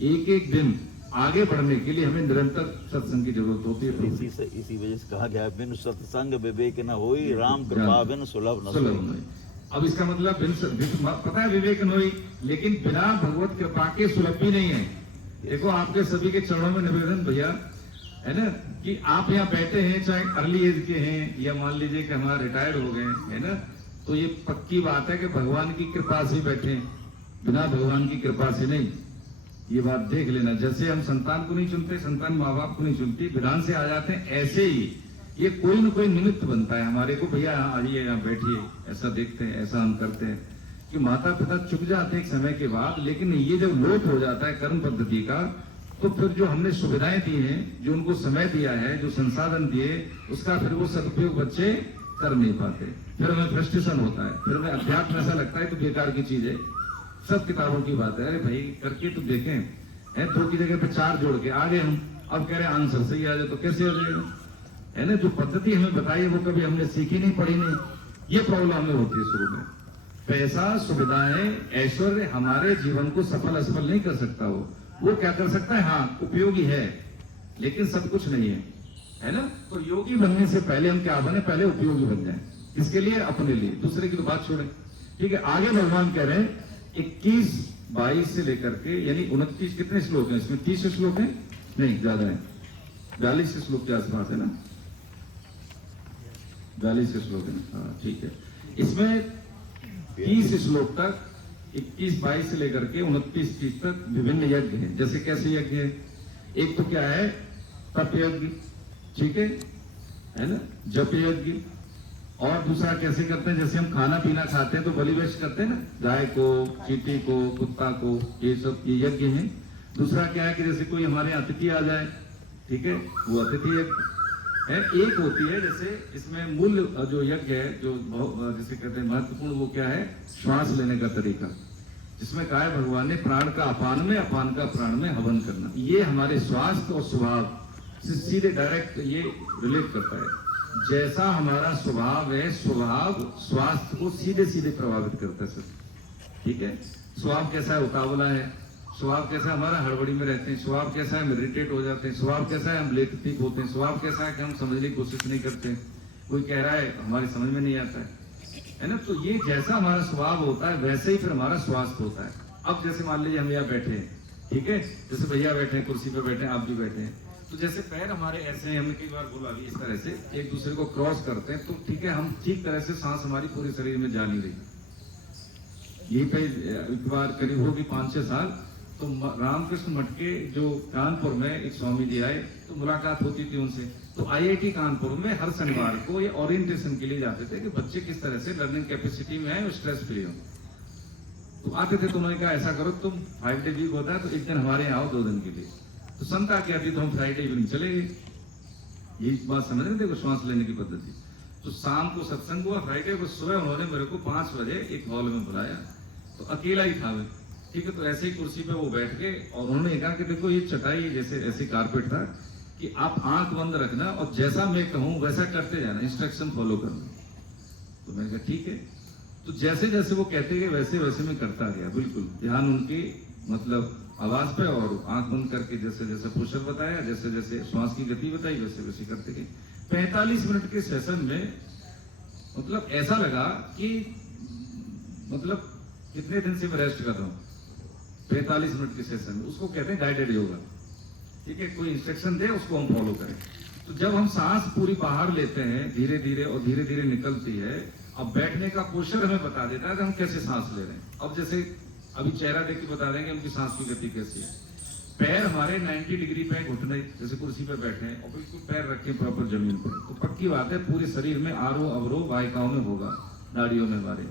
एक एक दिन आगे बढ़ने के लिए हमें निरंतर सत्संग की जरूरत होती है। इसी वजह से कहा गया है, बिन सत्संग विवेक न होई, राम कृपा बिन सुलभ न सोई। अब इसका मतलब पता है विवेक न होई, लेकिन बिना भगवत कृपा के सुलभ भी नहीं है। देखो आपके सभी के चरणों में निवेदन भैया है ना, कि आप यहाँ बैठे हैं, चाहे अर्ली एज के हैं या मान लीजिए कि हमारा रिटायर्ड हो गए है ना, तो ये पक्की बात है कि भगवान की कृपा से बैठे हैं, बिना भगवान की कृपा से नहीं। ये बात देख लेना, जैसे हम संतान को नहीं चुनते, संतान माँ बाप को नहीं चुनती, विधान से आ जाते हैं, ऐसे ही ये कोई न कोई निमित्त बनता है हमारे को, भैया आइए यहाँ बैठिए, ऐसा देखते हैं, ऐसा हम करते हैं, कि माता पिता चुक जाते हैं एक समय के बाद। लेकिन ये जब लोप हो जाता है कर्म पद्धति का, तो फिर जो हमने सुविधाएं दी हैं, जो उनको समय दिया है, जो संसाधन दिए, उसका फिर वो सदुपयोग बच्चे कर नहीं पाते, फिर हमें फ्रस्ट्रेशन होता है, फिर हमें अध्यात्म ऐसा लगता है तो बेकार की चीज है, सब किताबों की बात है। अरे भाई करके तो देखें, है 2 की जगह पे 4 जोड़ के आगे हम, अब कह रहे आंसर सही आ जाए तो कैसे हो जाएगा, है ना। जो पद्धति हमें बताई वो कभी हमने सीखी नहीं, पढ़ी नहीं, ये प्रॉब्लम हमें होती है शुरू में। पैसा, सुविधाएं, ऐश्वर्य हमारे जीवन को सफल असफल नहीं कर सकता। वो क्या कर सकता है, हाँ उपयोगी है, लेकिन सब कुछ नहीं है ना। तो योगी बनने से पहले हम क्या बने, पहले उपयोगी बन जाए। किसके लिए? अपने लिए, दूसरे की तो बात छोड़े, ठीक है। आगे भगवान कह रहे हैं 21-22 से लेकर के, यानी 29 कितने श्लोक हैं इसमें? 30 श्लोक हैं, नहीं ज्यादा है, 42 श्लोक के आसपास है ना, 42 श्लोक है, हाँ ठीक है। इसमें 30 श्लोक तक 21-22 से लेकर के 29-30 तक विभिन्न यज्ञ हैं। जैसे कैसे यज्ञ है? एक तो क्या है, तप यज्ञ, ठीक है ना, जप यज्ञ। और दूसरा कैसे करते हैं, जैसे हम खाना पीना खाते हैं तो बलि वैश्य करते हैं ना, गाय को, चींटी को, कुत्ता को, ये सब ये यज्ञ है। दूसरा क्या है कि जैसे कोई हमारे अतिथि आ जाए, ठीक है, वो अतिथि यज्ञ है। एक होती है जैसे इसमें मूल जो यज्ञ है, जो जैसे कहते हैं महत्वपूर्ण, वो क्या है, श्वास लेने का तरीका, जिसमें कहा है भगवान ने प्राण का अपान में, अपान का प्राण में हवन करना। ये हमारे स्वास्थ्य और स्वभाव से सीधे डायरेक्ट ये रिलेट करता है। जैसा हमारा स्वभाव है, स्वभाव स्वास्थ्य को सीधे सीधे प्रभावित करता है सर, ठीक है। स्वभाव कैसा है, उतावला है, स्वभाव कैसा है, हमारा हड़बड़ी में रहते हैं, स्वभाव कैसा है, हम इरिटेट हो जाते हैं, स्वभाव कैसा है, हम लेखित होते हैं, स्वभाव कैसा है कि हम समझने की कोशिश नहीं करते, कोई कह रहा है हमारी समझ में नहीं आता है ना। तो ये जैसा हमारा स्वभाव होता है वैसे ही फिर हमारा स्वास्थ्य होता है। अब जैसे मान लीजिए हम यहाँ बैठे हैं, ठीक है, जैसे भैया बैठे हैं, कुर्सी पे बैठे हैं, आप भी बैठे हैं, तो जैसे पैर हमारे ऐसे हैं, हमने कई बार बोला भी, इस तरह से एक दूसरे को क्रॉस करते हैं, तो ठीक है, हम ठीक तरह से सांस हमारी पूरे शरीर में जा नहीं रही। यही पे एक बार करीब होगी 5-6 साल, तो रामकृष्ण मठ के जो कानपुर में एक स्वामी जी आए, तो मुलाकात होती थी उनसे। तो IIT कानपुर में हर शनिवार को ये ओरिएंटेशन के लिए जाते थे कि बच्चे किस तरह से लर्निंग कैपेसिटी में है, स्ट्रेस फ्री हो। तो आते थे, तो उन्होंने कहा ऐसा करो, तुम 5 डे वीक होता है तो एक दिन हमारे यहाँ आओ 2 दिन के लिए। तो संता क्या थी, तो हम फ्राइडे इवनिंग चले गए। यही बात समझ रहे थे को श्वास लेने की पद्धति। तो शाम को सत्संग हुआ, फ्राइडे को सुबह उन्होंने मेरे को 5 बजे एक हॉल में बुलाया, तो अकेला ही था मैं, ठीक है, तो ऐसे ही कुर्सी पे वो बैठ गए और उन्होंने कहा कि देखो ये चटाई जैसे ऐसे कारपेट था कि आप आंख बंद रखना और जैसा मैं कहूं वैसा करते जाना, इंस्ट्रक्शन फॉलो करना। तो मैंने कहा ठीक है। तो जैसे जैसे वो कहते गए वैसे वैसे मैं करता गया, बिल्कुल ध्यान उनकी मतलब आवाज पे और आंख बंद करके जैसे जैसे पुशअप बताया, जैसे जैसे श्वास की गति बताई, वैसे वैसे करते गए। 45 मिनट के सेशन में मतलब ऐसा लगा कि मतलब कितने दिन से मैं रेस्ट कर रहा हूँ, 45 मिनट के सेशन में। उसको कहते हैं गाइडेड योगा। ठीक है, कोई इंस्ट्रक्शन दे उसको हम फॉलो करें। तो जब हम सांस पूरी बाहर लेते हैं धीरे धीरे और धीरे धीरे निकलती है, अब बैठने का पोस्चर हमें बता देता है कि हम कैसे सांस ले रहे हैं। अब जैसे अभी चेहरा देख के बता देंगे उनकी सांस की गति कैसी है। पैर हमारे 90 डिग्री पे घुटने जैसे कुर्सी पे बैठे हैं और बिल्कुल पैर रखे प्रॉपर जमीन पर, तो पक्की बात है पूरे शरीर में आरोह अवरोह वाहिकाओं में होगा, नाड़ियों में हमारे।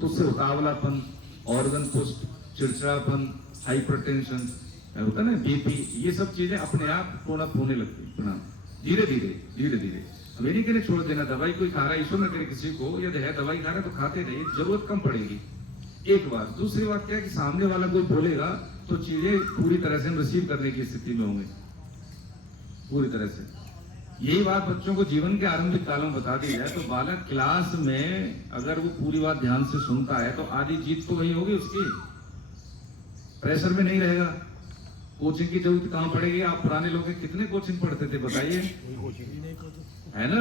तो उससे उतावलापन, ऑर्गन पुष्ट, चिड़चिड़ापन, हाइपरटेंशन होता है ना, बीपी, ये सब चीजें अपने आप पूर्ण होने लगती है धीरे धीरे धीरे धीरे। अब ये नहीं कहने छोड़ देना, दवाई कोई खा रहा है, ईश्वर न करे किसी को यदि है दवाई खा रहा है तो खाते रहिए, जरूरत कम पड़ेगी। एक बार। दूसरी बात क्या है कि सामने वाला कोई बोलेगा तो चीजें पूरी तरह से हम रिसीव करने की स्थिति में होंगे, पूरी तरह से। यही बात बच्चों को जीवन के आरंभिक कालों में बता दी जाए तो बालक क्लास में अगर वो पूरी बात ध्यान से सुनता है तो आधी जीत तो वही होगी उसकी, प्रेशर में नहीं रहेगा। कोचिंग की जरूरत कहां पड़ेगी? आप पुराने लोग कितने कोचिंग पढ़ते थे बताइए, है ना?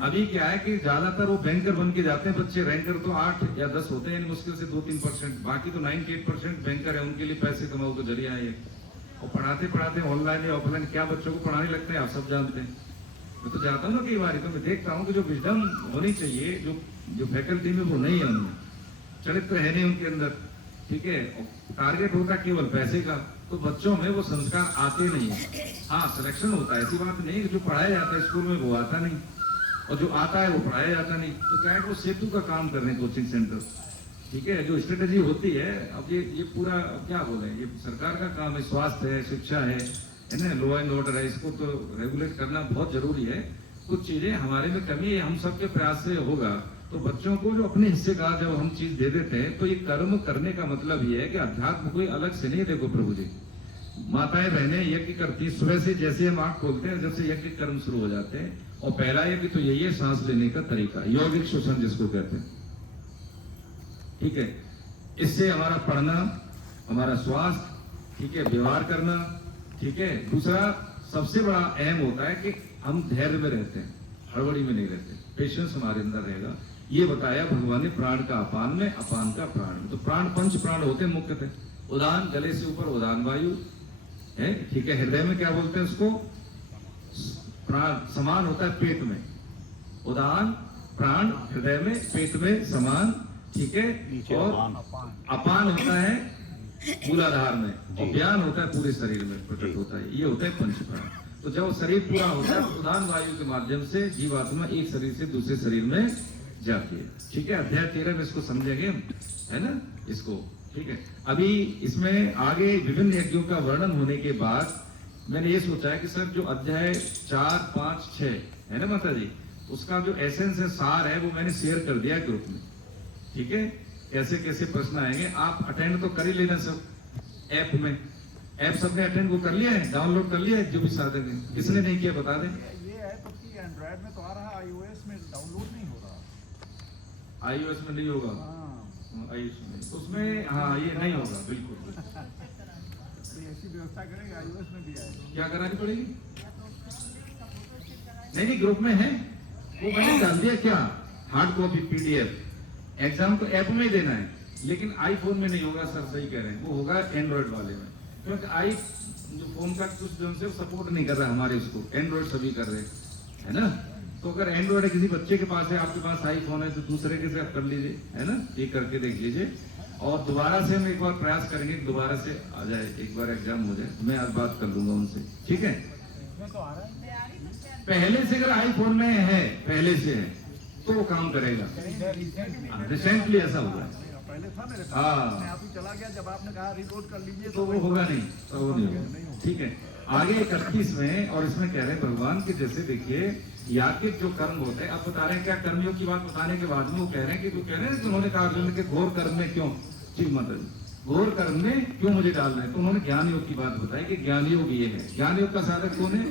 अभी क्या है कि ज्यादातर वो बैंकर बन के जाते हैं बच्चे। रैंकर तो 8 या 10 होते हैं, मुश्किल से 2-3%, बाकी तो 98% बैंकर है। उनके लिए पैसे कमाओ का जरिया है ये। और पढ़ाते पढ़ाते ऑनलाइन या ऑफलाइन क्या बच्चों को पढ़ाने लगते हैं, आप सब जानते हैं। मैं तो जाता हूँ ना कई बार, तो मैं देखता हूँ कि जो विजडम होनी चाहिए जो फैकल्टी में वो नहीं है उनमें, चरित्र है नहीं उनके अंदर। ठीक है, टारगेट होता केवल पैसे का, तो बच्चों में वो संस्कार आते नहीं है। हाँ, सिलेक्शन होता है, ऐसी बात नहीं है। जो पढ़ाया जाता है स्कूल में वो आता नहीं, और जो आता है वो पढ़ाया जाता नहीं। तो क्या है वो सेतु का काम कर रहे हैं कोचिंग सेंटर। ठीक है, जो स्ट्रेटेजी होती है, अब ये पूरा क्या बोले, ये सरकार का काम है, स्वास्थ्य है, शिक्षा है ना, लॉ एंड ऑर्डर है, इसको तो रेगुलेट करना बहुत जरूरी है। कुछ चीजें हमारे में कमी है, हम सबके प्रयास से होगा। तो बच्चों को जो अपने हिस्से का जब हम चीज दे देते हैं तो ये कर्म करने का मतलब ये है कि अध्यात्म कोई अलग से नहीं। देखो प्रभु जी, माताएं बहनें यज्ञ करती, सुबह से जैसे हम आंख खोलते हैं जब से यज्ञ कर्म शुरू हो जाते हैं। और पहला यज्ञ तो यही है, सांस लेने का तरीका, यौगिक श्वसन जिसको कहते हैं। ठीक है, इससे हमारा पढ़ना, हमारा स्वास्थ्य, ठीक है, व्यवहार करना, ठीक है। दूसरा सबसे बड़ा अहम होता है कि हम धैर्य में रहते हैं, हड़बड़ी में नहीं रहते, पेशेंस हमारे अंदर रहेगा। ये बताया भगवान ने प्राण का अपान में, अपान का प्राण में। तो प्राण, पंच प्राण होते हैं मुख्यतः। उदान गले से ऊपर उदान वायु है, ठीक है। हृदय में क्या बोलते हैं उसको? प्राण समान होता है पेट में, उदान प्राण हृदय में, पेट में समान, ठीक है। और अपान होता है मूलाधार में, और ज्ञान होता है पूरे शरीर में प्रकट होता है। ये होता है पंच प्राण। तो जब शरीर पूरा होता है तो उदान वायु के माध्यम से जीवात्मा एक शरीर से दूसरे शरीर में जाती है। ठीक है, अध्याय 13 में इसको समझेंगे, है ना इसको। ठीक है, अभी इसमें आगे विभिन्न यज्ञों का वर्णन होने के बाद मैंने ये सोचा है कि सर जो अध्याय 4, 5, 6 है ना माता जी, उसका जो एसेंस है, सार है, वो मैंने शेयर कर दिया ग्रुप में। ठीक है, कैसे कैसे प्रश्न आएंगे, आप अटेंड तो कर ही लेना सब ऐप में। ऐप सबने अटेंड को कर लिया है, डाउनलोड कर लिया है, जो भी साधक है। किसने नहीं किया बता दें। ये ऐप आपकी एंड्रॉइड में तो आ रहा है, आईओएस में डाउनलोड नहीं हो रहा। आईओएस में नहीं होगा, आईओएस में उसमें, हाँ ये नहीं होगा बिल्कुल। ऐसी व्यवस्था करेंगे आईओएस में भी आएगा। क्या करानी पड़ेगी? नहीं ग्रुप में है, वो मैंने डाल दिया। क्या हार्ड कॉपी पीडीएफ, एग्जाम तो ऐप में ही देना है, लेकिन आईफोन में नहीं होगा सर, सही कह रहे हैं, वो होगा एंड्रॉइड वाले में। क्योंकि आई जो फोन का कुछ जो से सपोर्ट नहीं कर रहा हमारे उसको, एंड्रॉइड सभी कर रहे हैं, है ना। तो अगर एंड्रॉइड किसी बच्चे के पास है, आपके पास आईफोन है, तो दूसरे के से आप कर लीजिए, है ना, ये करके देख लीजिए। और दोबारा से हम एक बार प्रयास करेंगे, दोबारा से आ जाए, एक बार एग्जाम हो जाए, मैं आज बात कर लूंगा उनसे। ठीक है, तो आ रहा है पहले से अगर आईफोन में है, पहले से है तो वो काम करेगा। रिसेंटली ऐसा हुआ है, पहले था मेरे पास, हाँ। मैं आप ही चला गया, जब आपने कहा रिपोर्ट कर लीजिए तो वो होगा नहीं, तो वो नहीं होगा। ठीक है, आगे 31 में, और इसमें कह रहे हैं भगवान के जैसे देखिए याज्ञिक जो कर्म होते हैं, अब बता रहे हैं क्या कर्मियों की बात बताने के बाद में वो कह रहे हैं कि, वो कह रहे हैं कि उन्होंने कहा अर्जुन के घोर कर्म में क्यों। ठीक माता जी, घोर कर्म में क्यों मुझे डालना है? तो उन्होंने ज्ञान योग की बात बताई कि ज्ञान योग ये है। ज्ञान योग का साधक कौन है?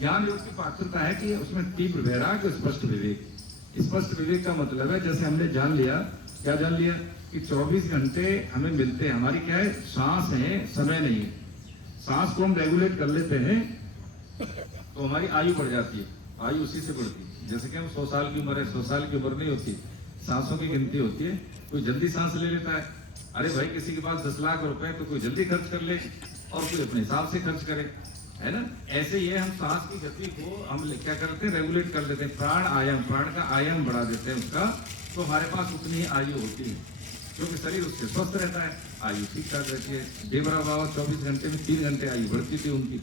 ज्ञान योग की पात्रता है कि उसमें तीव्र वैराग्य, स्पष्ट विवेक। स्पष्ट विवेक का मतलब है, जैसे हमने जान लिया, क्या जान लिया कि 24 घंटे हमें मिलते हैं। हमारी क्या है? सांस है, समय नहीं है। सांस को हम रेगुलेट कर लेते हैं तो हमारी आयु बढ़ जाती है, आयु उसी से बढ़ती है। जैसे कि हम 100 साल की उम्र है, 100 साल की उम्र नहीं होती, सांसों की गिनती होती है। कोई जल्दी सांस ले लेता है, अरे भाई किसी के पास 10 लाख रुपए तो कोई जल्दी खर्च कर ले और कोई अपने हिसाब से खर्च करे, है ना। ऐसे ये हम सांस की गति को हम क्या करते हैं? रेगुलेट कर लेते हैं। प्राण आयाम, प्राण का आयाम बढ़ा देते हैं उसका, तो हमारे पास उतनी ही आयु होती है, क्योंकि शरीर उससे स्वस्थ रहता है, आयु ठीक ठाक रहती है। देवरा बाबा 24 घंटे में 3 घंटे आयु बढ़ती थी उनकी।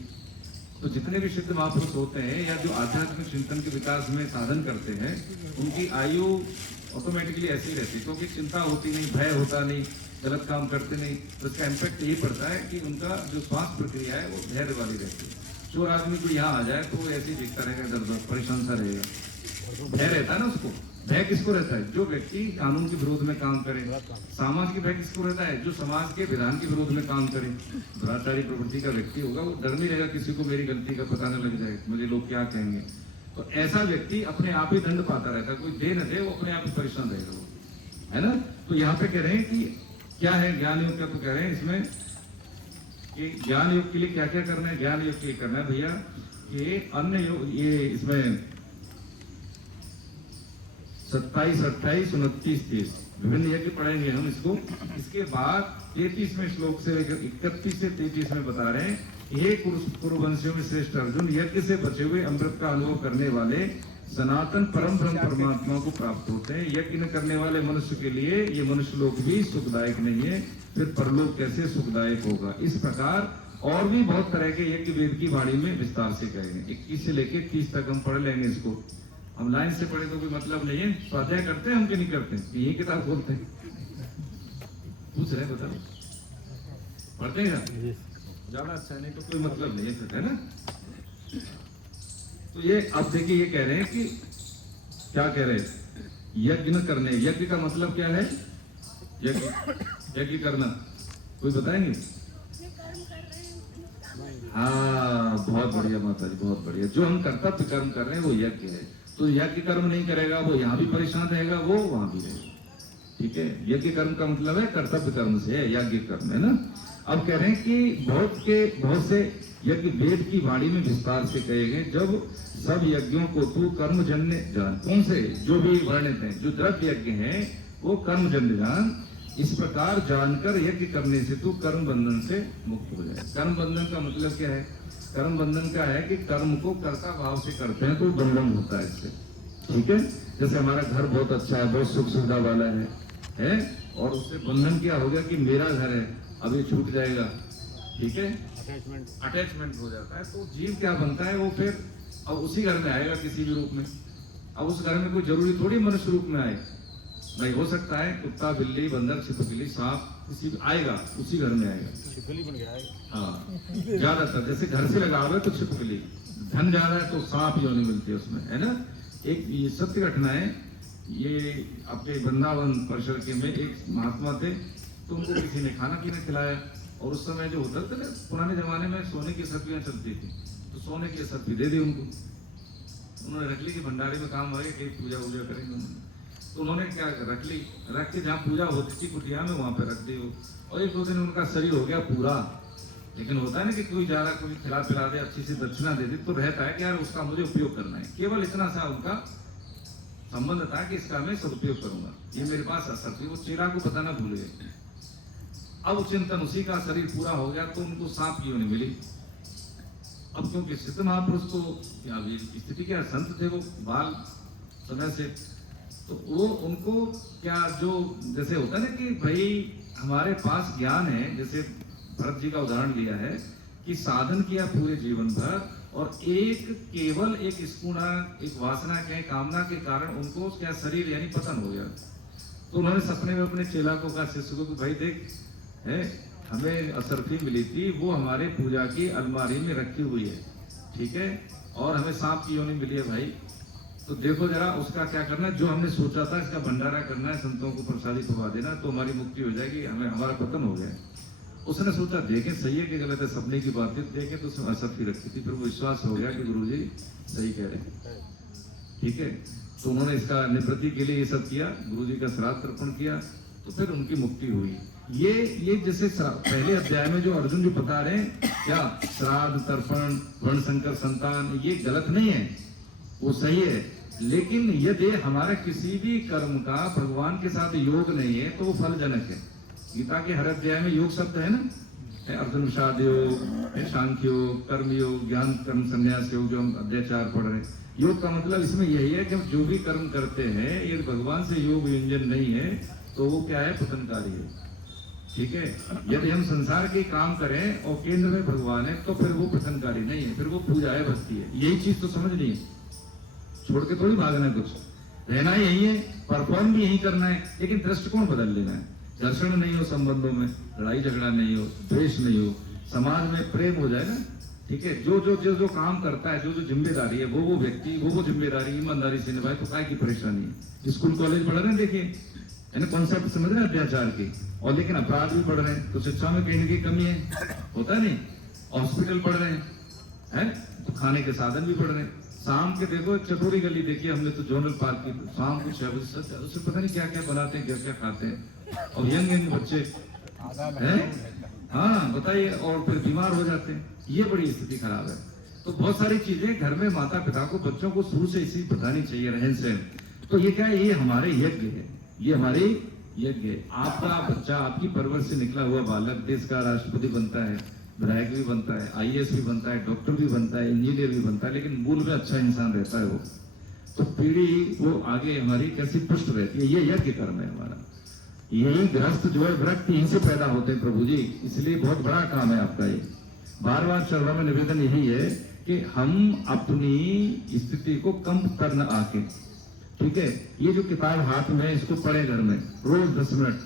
तो जितने भी सिद्ध महापुरुष होते हैं या जो आध्यात्मिक चिंतन के विकास में साधन करते हैं, उनकी आयु ऑटोमेटिकली ऐसी रहती है, क्योंकि चिंता होती नहीं, भय होता नहीं, गलत काम करते नहीं। तो इसका इम्पैक्ट ये पड़ता है कि उनका जो श्वास प्रक्रिया है वो धैर्य वाली रहती है। चोर आदमी को यहाँ आ जाए तो वो ऐसे ही दिखता रहेगा, इधर परेशान सा रहेगा। भय रहता है ना उसको। भय किसको रहता है? जो व्यक्ति कानून के विरोध में काम करे। समाज के भय किसको रहता है? जो समाज के विधान के विरोध में काम करे। दुराचारी प्रवृत्ति का व्यक्ति होगा, वो डर नहीं रहेगा किसी को मेरी गलती का पता न लग जाए, मुझे लोग क्या कहेंगे। तो ऐसा व्यक्ति अपने आप ही दंड पाता रहता है, कोई दे न दे वो अपने आप ही परेशान रहेगा वो, है ना। तो यहाँ पे कह रहे हैं कि क्या है ज्ञान योग का? तो कह रहे हैं इसमें कि ज्ञान योग के लिए क्या क्या करना है। ज्ञान योग के लिए करना है भैया ये अन्य योग, ये इसमें 27, 28, 29, 30 विभिन्न यज्ञ पढ़ेंगे हम इसको। इसके बाद 33वें श्लोक से 31 से 33 में बता रहे हैं, हे कुरुवंशियों में श्रेष्ठ अर्जुन, यज्ञ से बचे हुए अमृत का अनुभव करने वाले सनातन परम ब्रह्म परमात्मा को प्राप्त होते हैं। यज्ञ न करने वाले मनुष्य के लिए ये मनुष्य लोक भी सुखदायक नहीं है, फिर परलोक कैसे सुखदायक होगा। इस प्रकार और भी बहुत तरह के यज्ञ वेद की वाणी में विस्तार से कहेंगे। 21 से लेके 30 तक हम पढ़ लेंगे इसको। हम लाइन से पढ़े तो कोई मतलब नहीं है। स्वाध्याय करते हैं हम कि नहीं करते? यही किताब खोलते हैं, पूछ रहे बताओ, पढ़ते हैं क्या? ज्यादा अच्छा नहीं तो कोई मतलब नहीं है ना। तो ये अब देखिए ये कह रहे हैं कि क्या कह रहे हैं? यज्ञ न करने, यज्ञ का मतलब क्या है? यज्ञ करना कोई बताएंगे? हाँ बहुत बढ़िया माता जी, बहुत बढ़िया। जो हम कर्तव्य कर्म कर रहे हैं वो यज्ञ है। तो यज्ञ कर्म नहीं करेगा वो यहाँ भी परेशान रहेगा, वो वहां भी रहेगा। ठीक है, यज्ञ कर्म का मतलब है कर्तव्य कर्म से है, यज्ञ कर्म है ना। अब कह रहे हैं कि बहुत से यज्ञ वेद की वाणी में विस्तार से कहे गए। जब सब यज्ञों को तू कर्मजन्य जान। कौन से? जो भी वर्णित हैं, जो द्रव्य यज्ञ हैं वो कर्मजन्य जान। इस प्रकार जानकर यज्ञ करने से तू कर्म बंधन से मुक्त हो जाए। कर्म बंधन का मतलब क्या है? कर्म बंधन का है कि कर्म को कर्ता भाव से करते हैं तो बंधन होता है इससे। ठीक है, जैसे हमारा घर बहुत अच्छा है, बहुत सुख सुविधा वाला है और उससे बंधन क्या हो गया कि मेरा घर है, अब ये छूट जाएगा। ठीक है, अटैचमेंट हो जाता है। तो जीव क्या बनता है? वो फिर अब उसी घर में आएगा किसी भी रूप में। अब उस घर में कोई जरूरी थोड़ी मनुष्य रूप में आए, नहीं हो सकता है कुत्ता, बिल्ली, बंदर, छिपकली, सांप, किसी आएगा उसी घर में आएगा। छिपकली बन गया है। हाँ, ज्यादातर जैसे घर से लगाव है तो छिपकली, धन ज्यादा है तो सांप योनि मिलती है उसमें, है ना। एक ये सत्य घटना है, ये अपने वृंदावन परिसर के में एक महात्मा थे, तो उनको किसी ने खाना पीना खिलाया और उस समय जो होता था ना पुराने जमाने में सोने की सत्वियां चलती थी, तो सोने की सत्वी दे दी उनको। उन्होंने रख ली कि भंडारी में काम होगा कि पूजा वूजा करेंगे। तो उन्होंने क्या रख ली, रख के जहाँ पूजा होती थी कुटिया में वहां पे रख दी वो। और 1-2 दिन उनका शरीर हो गया पूरा। लेकिन होता है ना कि कोई ज्यादा कोई खिला पिला दे, अच्छी सी दक्षिणा दे दे, तो रहता है कि यार उसका मुझे उपयोग करना है। केवल इतना सा उनका संबंध था कि इसका मैं सदुपयोग करूंगा, ये मेरे पास असर थी। वो चेला को पता ना भूल गए। अब चिंतन उसी का शरीर पूरा हो गया तो उनको सांप की नहीं मिली। अब क्योंकि सिद्ध महापुरुष तो क्या स्थिति क्या संत थे वो बाल समय से, तो वो उनको क्या जो जैसे होता है ना कि भाई हमारे पास ज्ञान है, जैसे भरत जी का उदाहरण लिया है कि साधन किया पूरे जीवन भर और केवल एक स्पूर्णा, एक वासना के कामना के कारण उनको क्या शरीर यानी पतन हो गया। तो उन्होंने सपने में अपने चेला को कहा, शिष्य को, भाई देख है हमें असरफी मिली थी, वो हमारे पूजा की अलमारी में रखी हुई है, ठीक है, और हमें सांप की योनि मिली है भाई, तो देखो जरा उसका क्या करना है, जो हमने सोचा था इसका भंडारा करना है, संतों को प्रसादी खुवा देना, तो हमारी मुक्ति हो जाएगी, हमें हमारा पतन हो गया है। उसने सोचा देखें सही है कि गलत है, सपने की बात देखें तो उसमें असत्य रखी थी, फिर वो विश्वास हो गया कि गुरुजी सही कह रहे हैं। ठीक है, तो उन्होंने इसका निवृत्ति के लिए ये सब किया, गुरुजी का श्राद्ध तर्पण किया, तो फिर उनकी मुक्ति हुई। ये जैसे पहले अध्याय में जो अर्जुन जी बता रहे हैं, क्या श्राद्ध तर्पण वर्ण संकर संतान, ये गलत नहीं है, वो सही है, लेकिन यदि हमारे किसी भी कर्म का भगवान के साथ योग नहीं है तो वो फलजनक है। गीता के हर अध्याय में योग शब्द है ना, अर्जुन विषाद योग, सांख्य योग, कर्म योग, ज्ञान कर्म संन्यास योग, जो हम अध्याय 4 पढ़ रहे हैं। योग का मतलब इसमें यही है कि हम जो भी कर्म करते हैं यदि भगवान से योग व्यंजन नहीं है तो वो क्या है, पतनकारी है। ठीक है, यदि हम संसार के काम करें और केंद्र में भगवान है तो फिर वो पतनकारी नहीं है, फिर वो पूजा है, भक्ति है। यही चीज तो समझनी है, छोड़ के थोड़ी भागना है, कुछ रहना यही है, परफॉर्म भी यही करना है, लेकिन दृष्टिकोण बदल लेना है। घर्षण नहीं हो संबंधों में, लड़ाई झगड़ा नहीं हो, द्वेष नहीं हो, समाज में प्रेम हो जाएगा। ठीक है, जो काम करता है, जो जिम्मेदारी है वो व्यक्ति वो जिम्मेदारी ईमानदारी से निभाए, तो काय की परेशानी है। स्कूल कॉलेज पढ़ रहे हैं, देखिए है ना, कॉन्सेप्ट समझ रहे हैं अत्याचार की, और लेकिन अपराध भी बढ़ रहे हैं, तो शिक्षा में कहीं ना कहीं कमी है, होता है नहीं। हॉस्पिटल पढ़ रहे हैं, तो खाने के साधन भी बढ़ रहे हैं। शाम के देखो चटोरी गली देखिए हमने, तो जोनल पार्क की शाम को 6 बजे उससे पता नहीं क्या क्या बनाते हैं, क्या क्या खाते हैं, और यंग बच्चे हैं, हाँ बताइए, और फिर बीमार हो जाते हैं। ये बड़ी स्थिति खराब है। तो बहुत सारी चीजें घर में माता पिता को बच्चों को शुरू से इसी बतानी चाहिए, रहन सहन। तो ये क्या है, ये हमारे यज्ञ है, ये हमारे यज्ञ है। आपका बच्चा, आपकी परवरिश से निकला हुआ बालक देश का राष्ट्रपति बनता है, विधायक भी बनता है, IAS भी बनता है, डॉक्टर भी बनता है, इंजीनियर भी बनता है, लेकिन मूल में अच्छा इंसान रहता है वो, तो पीढ़ी वो आगे हमारी कैसी पुष्ट रहती है। ये यज्ञ कर्म है हमारा। यही गृहस्थ जो है वृक्ष यहीं से पैदा होते हैं प्रभु जी, इसलिए बहुत बड़ा काम है आपका ये। बार बार चरणों में निवेदन यही है कि हम अपनी स्थिति को कम करना आके, ठीक है, ये जो किताब हाथ में इसको पढ़े घर में रोज 10 मिनट,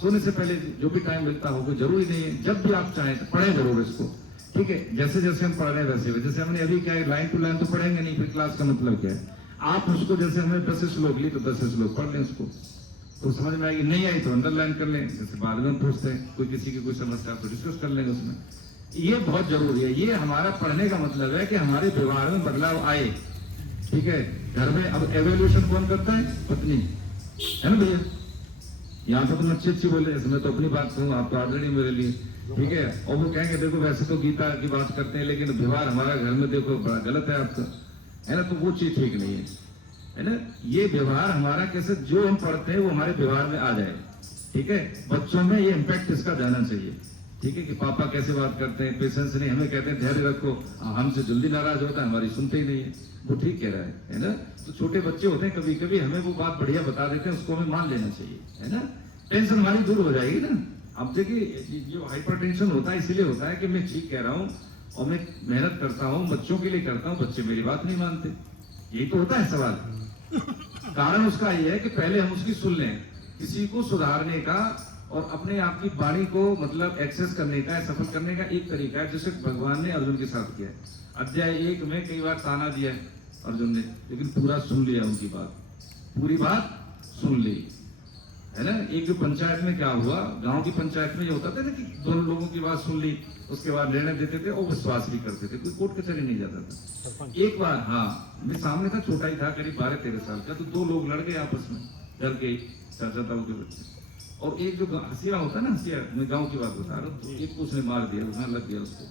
सोने से पहले जो भी टाइम मिलता हो, कोई जरूरी नहीं है, जब भी आप चाहें तो पढ़ें जरूर इसको। ठीक है, जैसे जैसे हम पढ़ रहे हैं वैसे, जैसे हमने अभी क्या है, लाइन टू लाइन तो पढ़ेंगे नहीं, फिर क्लास का मतलब क्या है। आप उसको जैसे हमने 10 श्लोक ली तो 10 श्लोक पढ़ लें उसको, तो समझ में आएगी। नहीं आई तो अंडरलाइन कर लें, जैसे बाद में पूछते हैं कोई किसी की कोई समस्या तो डिस्कस कर लेंगे उसमें। ये बहुत जरूरी है। ये हमारा पढ़ने का मतलब है कि हमारे व्यवहार में बदलाव आए। ठीक है, घर में अब एवोल्यूशन कौन करता है, पत्नी, है ना भैया। यहाँ पर तुम अच्छी बोले, जैसे मैं तो अपनी बात कहूँ, आप तो ऑलरेडी मेरे लिए, ठीक है। और वो कहेंगे देखो वैसे तो गीता की बात करते हैं, लेकिन व्यवहार हमारा घर में देखो बड़ा गलत है आपका, है ना, तो वो चीज ठीक नहीं है ना। ये व्यवहार हमारा कैसे, जो हम पढ़ते हैं वो हमारे व्यवहार में आ जाए। ठीक है, बच्चों में ये इम्पैक्ट इसका जाना चाहिए। ठीक है, कि पापा कैसे बात करते हैं, पेशेंस नहीं, हमें कहते हैं धैर्य रखो, हमसे जल्दी नाराज होता है, हमारी सुनते ही नहीं है। वो ठीक कह रहा है ना। तो छोटे बच्चे होते हैं, कभी कभी हमें वो बात बढ़िया बता देते हैं, उसको हमें मान लेना चाहिए, है ना। टेंशन हमारी दूर हो जाएगी ना। अब देखिए जो हाइपर टेंशन होता है इसीलिए होता है कि मैं ठीक कह रहा हूँ और मैं मेहनत करता हूँ, बच्चों के लिए करता हूँ, बच्चे मेरी बात नहीं मानते, यही तो होता है सवाल। कारण उसका ये है कि पहले हम उसकी सुन लें। किसी को सुधारने का और अपने आप की वाणी को मतलब एक्सेस करने का, सफल करने का एक तरीका है, जैसे भगवान ने अर्जुन के साथ किया है। अध्याय 1 में कई बार ताना दिया है अर्जुन ने, लेकिन पूरा सुन लिया, उनकी बात, पूरी बात सुन ली, है ना। एक जो पंचायत में क्या हुआ, गांव की पंचायत में ये होता था ना कि दोनों लोगों की बात सुन ली, उसके बाद निर्णय देते थे और विश्वास भी करते थे, कोई कोर्ट कचहरी नहीं जाता था। एक बार हाँ, मैं सामने था, छोटा ही था, करीब 12-13 साल का, तो 2 लोग लड़ गए आपस में, डर के चाचा ताऊ के बच्चे। और एक जो हसिया होता है ना, हसिया, मैं गाँव की बात बता रहा हूँ, तो एक को उसने मार दिया, उसने लग गया उसको,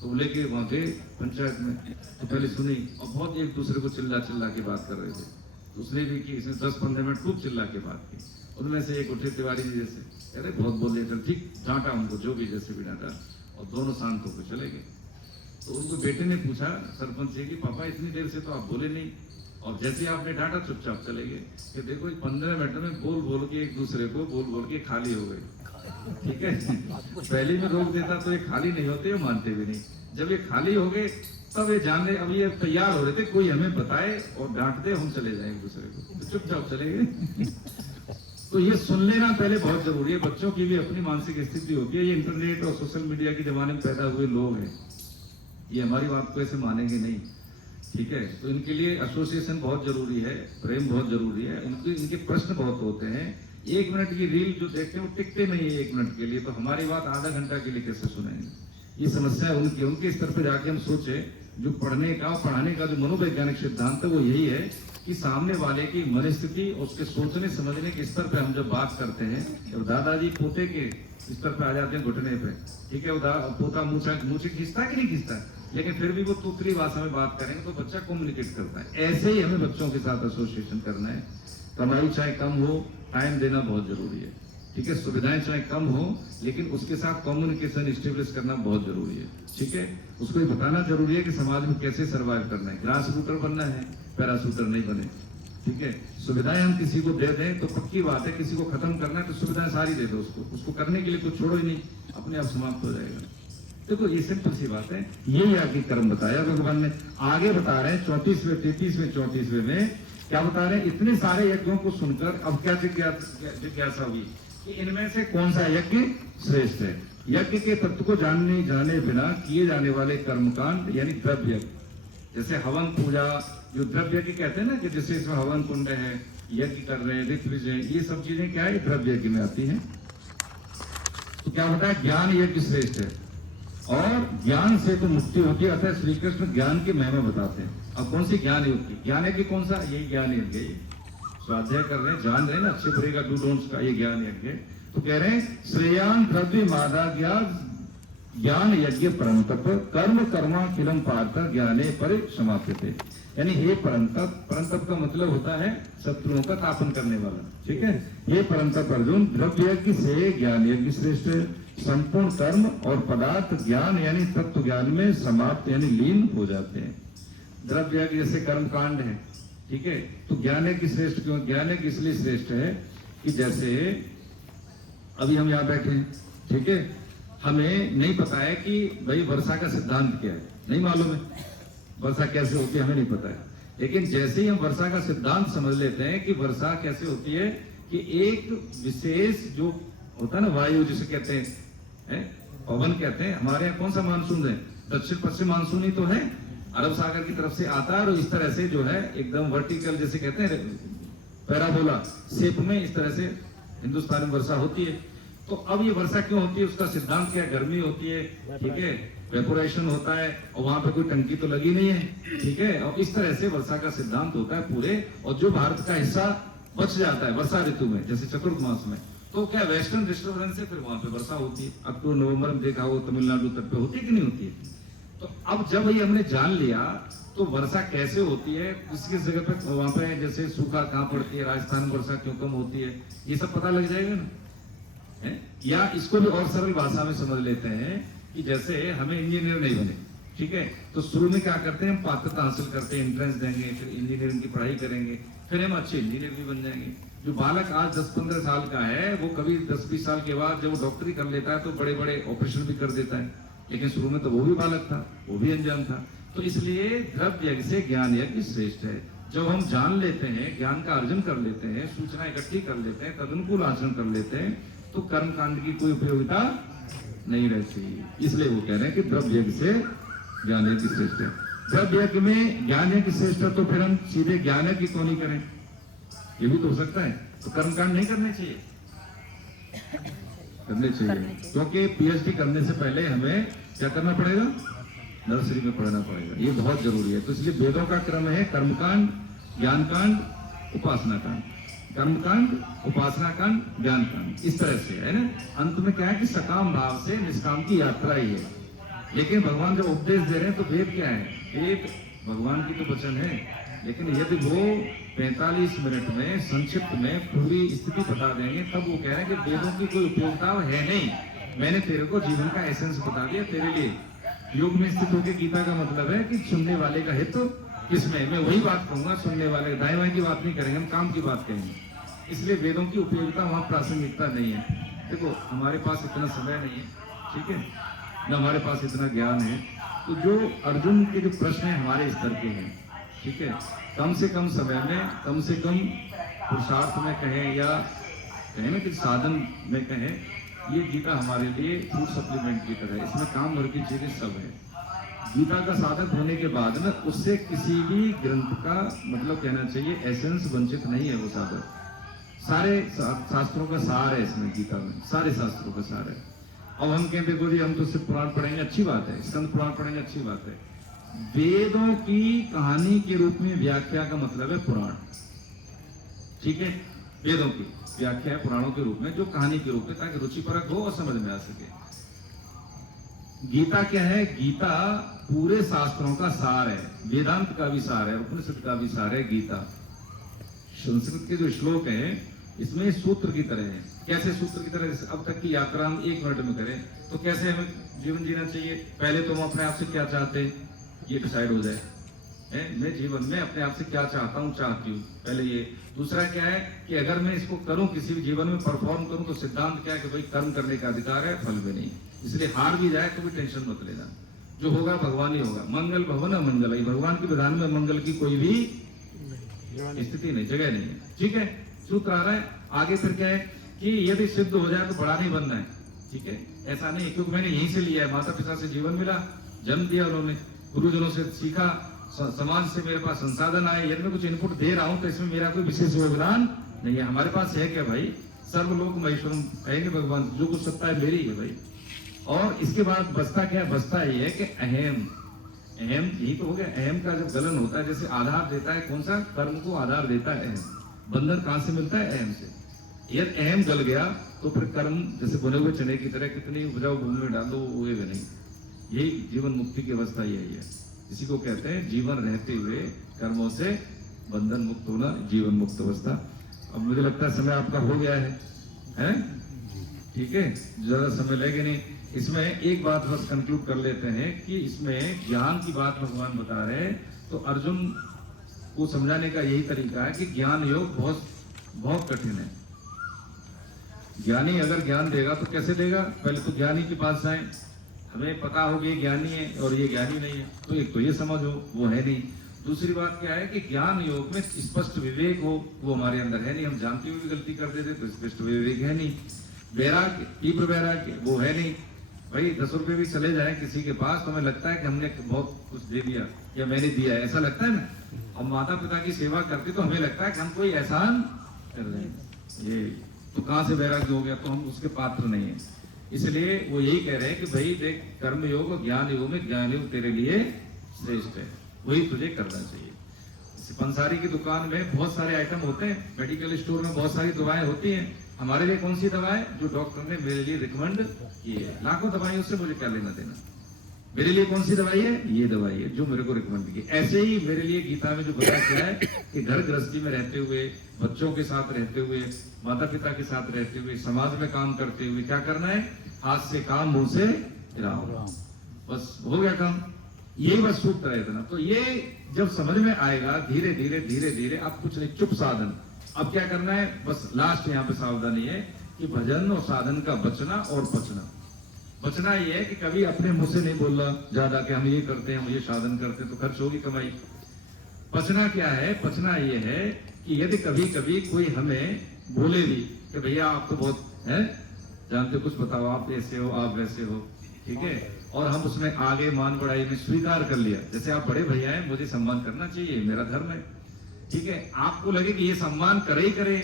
तो लेके वहां थे पंचायत में, तो पहले सुनी और बहुत एक दूसरे को चिल्ला के बात कर रहे थे। तो उसने भी की, इसने 10-15 मिनट खूब चिल्ला के बात की। उनमें से एक उठे तिवारी जी जैसे, अरे बहुत बोल रहे, चल ठीक, डांटा उनको, जो भी जैसे भी डांटा, और दोनों शांत होकर चले गए। तो उनको बेटे ने पूछा सरपंच से कि पापा इतनी देर से तो आप बोले नहीं, और जैसे आपने डांटा चुपचाप चले गए। कि देखो 15 मिनट में बोल के एक दूसरे को बोल के खाली हो गए। ठीक है, पहले में रोक देता तो ये खाली नहीं होते, ये मानते भी नहीं। जब ये खाली हो गए तब ये जानने, अब ये तैयार हो रहे थे कोई हमें बताए और डांट दे, हम चले जाए एक दूसरे को, तो चुपचाप चले गए। तो ये सुन लेना पहले बहुत जरूरी है। बच्चों की भी अपनी मानसिक स्थिति होती है। ये इंटरनेट और सोशल मीडिया के जमाने में पैदा हुए लोग हैं, ये हमारी बात को ऐसे मानेंगे नहीं। ठीक है, तो इनके लिए एसोसिएशन बहुत जरूरी है, प्रेम बहुत जरूरी है। इनके प्रश्न बहुत होते हैं। 1 मिनट की रील जो देखते हैं वो टिकते नहीं है 1 मिनट के लिए, तो हमारी बात आधा घंटा के लिए कैसे सुनेंगे? ये समस्या है उनके स्तर पर जाके हम सोचे। जो पढ़ने का पढ़ाने का जो मनोवैज्ञानिक सिद्धांत है वो यही है कि सामने वाले की मनस्थिति, उसके सोचने समझने के स्तर पे हम जब बात करते हैं, जब दादाजी पोते के स्तर पे आ जाते हैं घुटने पे, ठीक है, वो पोता मुँह खींचता कि नहीं खींचता, लेकिन फिर भी वो तूतरी भाषा में बात करेंगे तो बच्चा कम्युनिकेट करता है। ऐसे ही हमें बच्चों के साथ एसोसिएशन करना है। कमाई चाहे कम हो, टाइम देना बहुत जरूरी है, ठीक है, सुविधाएं चाहे कम हो, लेकिन उसके साथ कम्युनिकेशन स्टेब्लिश करना बहुत जरूरी है, ठीक है। उसको ये बताना जरूरी है कि समाज में कैसे सर्वाइव करना है। ग्रास रूटर बनना है, पैराशूटर नहीं बने, ठीक है। सुविधाएं हम किसी को दे दें तो पक्की बात है, किसी को खत्म करना है तो सुविधाएं सारी दे दो उसको करने के लिए कुछ छोड़ो ही नहीं, अपने आप समाप्त हो जाएगा। देखो ये सिंपल सी बात है। यही आगे कर्म बताया भगवान ने। आगे बता रहे हैं 34वें 33वें 34वें में क्या बता रहे हैं? इतने सारे यज्ञों को सुनकर अब क्या जिज्ञासा हुई कि इनमें से कौन सा यज्ञ श्रेष्ठ है। यज्ञ के तत्व को जाने बिना किए जाने वाले कर्मकांड यानी द्रव्य, जैसे हवन पूजा, जो द्रव्य यज्ञ कहते हैं ना, कि जैसे इसमें हवन कुंड है, यज्ञ कर रहे हैं, ऋत्विज है, ये सब चीजें क्या है? द्रव्य यज्ञ में आती हैं। तो क्या होता है? ज्ञान यज्ञ श्रेष्ठ है और ज्ञान से तो मुक्ति होती है। अतः श्री कृष्ण ज्ञान की महिमा बताते हैं। अब कौन सी ज्ञान यज्ञ? ज्ञान यज्ञ कौन सा? यही ज्ञान यज्ञ, स्वाध्याय कर रहे हैं, जान रहे हैं ना अच्छे बुरे का डू डोंट्स का, ये ज्ञान यज्ञ। तो कह रहे हैं श्रेयान द्रव्य मादा ज्ञान यज्ञ परम तप कर्म कर्मा किलम पार्थ ज्ञाने पर समाप्यते। यानी हे परम तप का मतलब होता है शत्रुओं का तापन करने वाला, ठीक है। ये परम तप अर्जुन, द्रव्य यज्ञ से ज्ञान यज्ञ श्रेष्ठ है। संपूर्ण कर्म और पदार्थ ज्ञान यानी तत्व ज्ञान में समाप्त यानी लीन हो जाते हैं। द्रव्य यज्ञ जैसे कर्म कांड है, ठीक है। तो ज्ञान यज्ञ श्रेष्ठ क्यों? ज्ञान यज्ञ इसलिए श्रेष्ठ है कि जैसे अभी हम यहाँ बैठे हैं, ठीक है, हमें नहीं पता है कि भाई वर्षा का सिद्धांत क्या है, नहीं मालूम है वर्षा कैसे होती है, हमें नहीं पता है। लेकिन जैसे ही हम वर्षा का सिद्धांत समझ लेते हैं कि वर्षा कैसे होती है, कि एक विशेष जो होता है ना वायु जिसे कहते हैं, पवन कहते हैं, हमारे यहाँ कौन सा मानसून है? दक्षिण पश्चिम मानसून ही तो है, अरब सागर की तरफ से आता है और इस तरह से जो है एकदम वर्टिकल जैसे कहते हैं पैराबोला शेप में इस तरह से हिंदुस्तान में वर्षा होती है। तो अब ये वर्षा क्यों होती है? उसका सिद्धांत क्या? गर्मी होती है, ठीक है, वेपोरेशन होता है और वहां पे कोई टंकी तो लगी नहीं है, ठीक है। और इस तरह से वर्षा का सिद्धांत होता है पूरे, और जो भारत का हिस्सा बच जाता है वर्षा ऋतु में, जैसे चतुर्मास में, तो क्या वेस्टर्न डिस्टर्बेंस से फिर वहां पे वर्षा होती है। अक्टूबर नवंबर में देखा हो तमिलनाडु तट पे होती है कि नहीं होती है? तो अब जब ये हमने जान लिया तो वर्षा कैसे होती है, किस किस जगह पे वहां पे जैसे सूखा कहाँ पड़ती है, राजस्थान में वर्षा क्यों कम होती है, ये सब पता लग जाएगा ना। या इसको भी और सरल भाषा में समझ लेते हैं कि जैसे हमें इंजीनियर नहीं बने, ठीक है, तो शुरू में क्या करते हैं? हम पात्रता हासिल करते हैं, एंट्रेंस देंगे, फिर इंजीनियरिंग की पढ़ाई करेंगे, फिर हम अच्छे इंजीनियर भी बन जाएंगे। जो बालक आज 10-15 साल का है वो कभी 10-20 साल के बाद जब वो डॉक्टरी कर लेता है तो बड़े बड़े ऑपरेशन भी कर देता है, लेकिन शुरू में तो वो भी बालक था, वो भी अनजान था। तो इसलिए द्रव्य यज्ञ से ज्ञान यज्ञ श्रेष्ठ है। जब हम जान लेते हैं, ज्ञान का अर्जन कर लेते हैं, सूचना इकट्ठी कर लेते हैं, तदनुकूल आचरण कर लेते हैं, तो कर्म कांड की कोई उपयोगिता नहीं रहती। इसलिए वो कह रहे हैं कि द्रव्य यज्ञ से ज्ञान यज्ञ श्रेष्ठ है। द्रव्य यज्ञ में ज्ञान यज्ञ श्रेष्ठ है, तो फिर हम सीधे ज्ञान यज्ञ क्यों नहीं करें? ये भी तो हो सकता है। तो कर्मकांड नहीं करने चाहिए? करने चाहिए, क्योंकि पीएचडी करने से पहले हमें क्या करना पड़ेगा? नर्सरी में पढ़ना पड़ेगा, ये बहुत जरूरी है। तो इसलिए वेदों का क्रम है कर्मकांड, ज्ञान कांड, उपासना कांड, कर्मकांड, उपासना कांड, ज्ञान कांड, इस तरह से है ना। अंत में क्या है कि सकाम भाव से निष्काम की यात्रा ही है। लेकिन भगवान जब उपदेश दे रहे हैं तो वेद क्या है? वेद भगवान की तो वचन है, लेकिन यदि वो 45 मिनट में संक्षिप्त में पूरी स्थिति बता देंगे तब वो कह रहे हैं कि वेदों की कोई उपयोगिता है नहीं, मैंने तेरे को जीवन का एसेंस बता दिया तेरे लिए। योग में स्थित होकर गीता का मतलब है कि सुनने वाले का हित किसमें? मैं वही बात कहूंगा, सुनने वाले दाएं बाएं की बात नहीं करेंगे, हम काम की बात कहेंगे। इसलिए वेदों की उपयोगिता वहां प्रासंगिकता नहीं है। देखो हमारे पास इतना समय नहीं है, ठीक है, न हमारे पास इतना ज्ञान है, तो जो अर्जुन के जो प्रश्न है हमारे स्तर के हैं, ठीक है, कम से कम समय में, कम से कम पुरुषार्थ में कहें या कहें ना कि साधन में कहें, ये गीता हमारे लिए फूड सप्लीमेंट की तरह है। इसमें काम भर की चीजें सब है, गीता का साधक होने के बाद में उससे किसी भी ग्रंथ का मतलब कहना चाहिए एसेंस वंचित नहीं है वो साधक। सारे शास्त्रों का सार है इसमें, गीता में सारे शास्त्रों का सार है। अब हम कहें देखो जी हम तो सिर्फ पुराण पढ़ेंगे, अच्छी बात है, स्कंद पुराण पढ़ेंगे, अच्छी बात है। वेदों की कहानी के रूप में व्याख्या का मतलब है पुराण, ठीक है। वेदों की व्याख्या है पुराणों के रूप में, जो कहानी के रूप में, ताकि रुचिपरक हो और समझ में आ सके। गीता क्या है? गीता पूरे शास्त्रों का सार है, वेदांत का भी सार है, उपनिषद का भी सार है गीता। संस्कृत के जो श्लोक हैं इसमें सूत्र की तरह है। कैसे सूत्र की तरह? जैसे अब तक की यात्रा हम 1 मिनट में करें तो कैसे हमें जीवन जीना चाहिए? पहले तो हम अपने आप से क्या चाहते हैं ये डिसाइड हो जाए, मैं जीवन में अपने आप से क्या चाहता हूँ, चाहती हूँ, पहले ये। दूसरा क्या है कि अगर मैं इसको करूं, किसी भी जीवन में परफॉर्म करूं, तो सिद्धांत क्या है कि भाई कर्म करने का अधिकार है, फल भी नहीं। इसलिए हार भी जाए तो भी टेंशन मत लेना, जो होगा भगवान ही होगा। मंगल भवन मंगल, भगवान के विधान में मंगल की कोई भी स्थिति नहीं, जगह नहीं है, ठीक है। सूत्र आ रहा है आगे। फिर क्या है कि यदि सिद्ध हो जाए तो बड़ा नहीं बनना है, ठीक है। ऐसा नहीं, क्योंकि मैंने यहीं से लिया है, माता पिता से जीवन मिला, जन्म दिया उन्होंने, गुरुजनों से सीखा, समाज से मेरे पास संसाधन आए। यदि मैं कुछ इनपुट दे रहा हूं तो इसमें मेरा कोई विशेष योगदान नहीं है। हमारे पास है क्या भाई? सर्वलोक महेश्वरम कहेंगे भगवान, जो कुछ सत्ता है मेरी है भाई। और इसके बाद बचता क्या? बचता ये है कि अहम, अहम यही तो हो गया। अहम का जब गलन होता है, जैसे आधार देता है कौन सा? कर्म को आधार देता है अहम। बंधन कहां से मिलता है? अहम से। यदि अहम गल गया तो फिर कर्म जैसे बुने हुए चने की तरह कितनी उपजाऊ भूमि में डाल दो वो उगेगा नहीं। यही जीवन मुक्ति की अवस्था यही है। इसी को कहते हैं जीवन रहते हुए कर्मों से बंधन मुक्त होना, जीवन मुक्त अवस्था। अब मुझे लगता है समय आपका हो गया है? ठीक है, ज्यादा समय लेगे नहीं। इसमें एक बात बस कंक्लूड कर लेते हैं कि इसमें ज्ञान की बात भगवान बता रहे हैं, तो अर्जुन को समझाने का यही तरीका है कि ज्ञान योग बहुत बहुत कठिन है। ज्ञानी अगर ज्ञान देगा तो कैसे देगा? पहले तो ज्ञानी के पास जाए, हमें पता हो कि ये ज्ञानी है और ये ज्ञानी नहीं है, तो एक तो ये समझो वो है नहीं। दूसरी बात क्या है कि ज्ञान योग में स्पष्ट विवेक हो, वो हमारे अंदर है नहीं। हम जानते हुए भी गलती कर देते तो स्पष्ट विवेक है नहीं। वैराग्य, तीव्र वैराग्य, वो है नहीं। भाई 10 रुपए भी चले जाए किसी के पास तो हमें लगता है कि हमने बहुत कुछ दे दिया या मैंने दिया है, ऐसा लगता है ना। हम माता पिता की सेवा करते तो हमें लगता है कि हम कोई एहसान कर रहे हैं। ये तो कहां से वैराग्य हो गया? तो हम उसके पात्र नहीं है। इसलिए वो यही कह रहे हैं कि भाई देख, कर्म योग और ज्ञान योग में ज्ञान योग तेरे लिए श्रेष्ठ है, वही तुझे करना चाहिए। पंसारी की दुकान में बहुत सारे आइटम होते हैं, मेडिकल स्टोर में बहुत सारी दवाएं होती हैं। हमारे लिए कौन सी दवा है? जो डॉक्टर ने मेरे लिए रिकमेंड की है। लाखों दवाई, उससे मुझे क्या लेना देना? मेरे लिए कौन सी दवाई है? ये दवाई है जो मेरे को रिकमेंड की। ऐसे ही मेरे लिए गीता में जो बताया गया है कि घर गृहस्थी में रहते हुए, बच्चों के साथ रहते हुए, माता पिता के साथ रहते हुए, समाज में काम करते हुए क्या करना है? हाथ से काम, मुंह से राम, बस हो गया काम। यही बस सूत्र है इतना। तो ये जब समझ में आएगा धीरे धीरे धीरे धीरे, अब कुछ नहीं, चुप साधन। अब क्या करना है? बस लास्ट यहाँ पे सावधानी है कि भजन और साधन का बचना और पचना। बचना ये है कि कभी अपने मुंह से नहीं बोलना ज्यादा कि हम ये करते हैं, हम ये साधन करते हैं, तो खर्च होगी कमाई। पचना क्या है? पचना ये है कि यदि कभी कभी कोई हमें बोले भी कि भैया आप तो बहुत है जानते, कुछ बताओ, आप ऐसे हो, आप वैसे हो, ठीक है, और हम उसमें आगे मान बढ़ाई में स्वीकार कर लिया, जैसे आप बड़े भैया हैं, मुझे सम्मान करना चाहिए, मेरा धर्म है, ठीक है। आपको लगे कि ये सम्मान करे ही करे,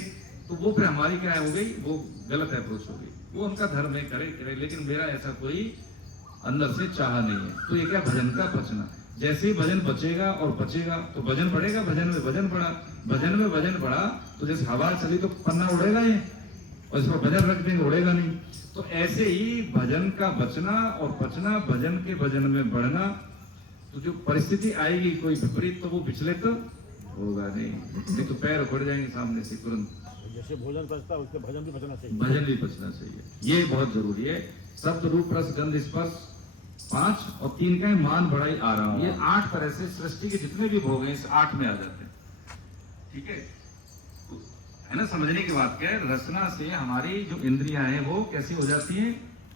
तो वो फिर हमारी क्या हो गई? वो गलत अप्रोच हो गई। वो उनका धर्म है, करे करे, लेकिन मेरा ऐसा कोई अंदर से चाह नहीं है। तो ये क्या? भजन का बचना। जैसे ही भजन बचेगा और बचेगा तो भजन बढ़ेगा, भजन में भजन बढ़ा, भजन में भजन बढ़ा, तो जैसे हवा चली तो पन्ना उड़ेगा ये, और इसमें भजन रख देंगे उड़ेगा नहीं। तो ऐसे ही भजन का बचना और बचना, भजन के भजन में बढ़ना। तो जो परिस्थिति आएगी कोई विपरीत, तो वो विचलित तो होगा नहीं तो पैर उखड़ जाएंगे सामने से तुरंत। जैसे भोजन बचता है उसके भजन भी बचना चाहिए। भजन भी बचना चाहिए, ये बहुत जरूरी है। शब्द, रूप, रस, गंध, स्पर्श 5 और 3 का है मान बढ़ाई आराम। ये 8 तरह से सृष्टि के जितने भी भोग हैं इस 8 में आ जाते हैं, ठीक है ना। समझने की बात क्या है? रचना से हमारी जो इंद्रियां हैं वो कैसी हो जाती हैं?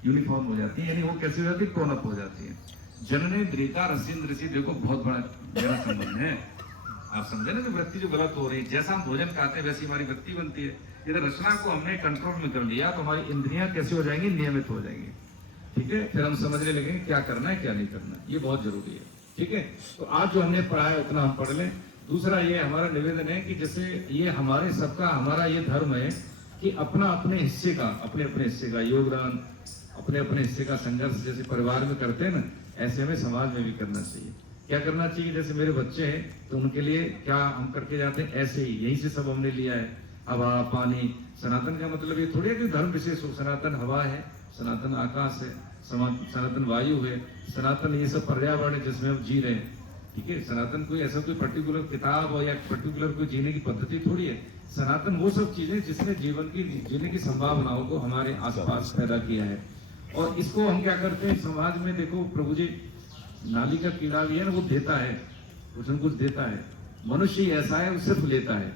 यूनिफॉर्म हो जाती है, यानी वो कैसी हो जाती है? टोन अप हो जाती है। जननेन्द्रियता रसेंद्र से देखो बहुत बड़ा गहरा संबंध है। आप समझे ना, जो वृत्ति जो गलत हो रही है, जैसा हम भोजन खाते हैं वैसी हमारी वृत्ति बनती है। यदि रचना को हमने कंट्रोल में कर लिया तो हमारी इंद्रियां कैसी हो जाएंगी? नियमित हो जाएंगी। ठीक है, फिर हम समझने लगेंगे क्या करना है क्या नहीं करना है, ये बहुत जरूरी है। ठीक है, तो आज जो हमने पढ़ा है उतना हम पढ़ लें। दूसरा ये हमारा निवेदन है कि जैसे ये हमारे सबका हमारा ये धर्म है कि अपने अपने हिस्से का योगदान, अपने अपने हिस्से का संघर्ष जैसे परिवार में करते हैं ना, ऐसे हमें समाज में भी करना चाहिए। क्या करना चाहिए, जैसे मेरे बच्चे हैं तो उनके लिए क्या हम करके जाते हैं, ऐसे ही यहीं से सब हमने लिया है। हवा पानी, सनातन का मतलब ये थोड़ी है कि धर्म विशेष हो, सनातन हवा है, सनातन आकाश है, सनातन वायु है, सनातन ये सब पर्यावरण है जिसमें हम जी रहे हैं। ठीक है, सनातन कोई ऐसा कोई पर्टिकुलर किताब हो या पर्टिकुलर कोई जीने की पद्धति थोड़ी है। सनातन वो सब चीजें जिसने जीवन की जीने की संभावनाओं को हमारे आसपास पैदा किया है। और इसको हम क्या करते हैं समाज में, देखो प्रभु जी, नाली का कीड़ा भी है ना, वो देता है, कुछ न कुछ देता है। मनुष्य ही ऐसा है, वो सिर्फ लेता है।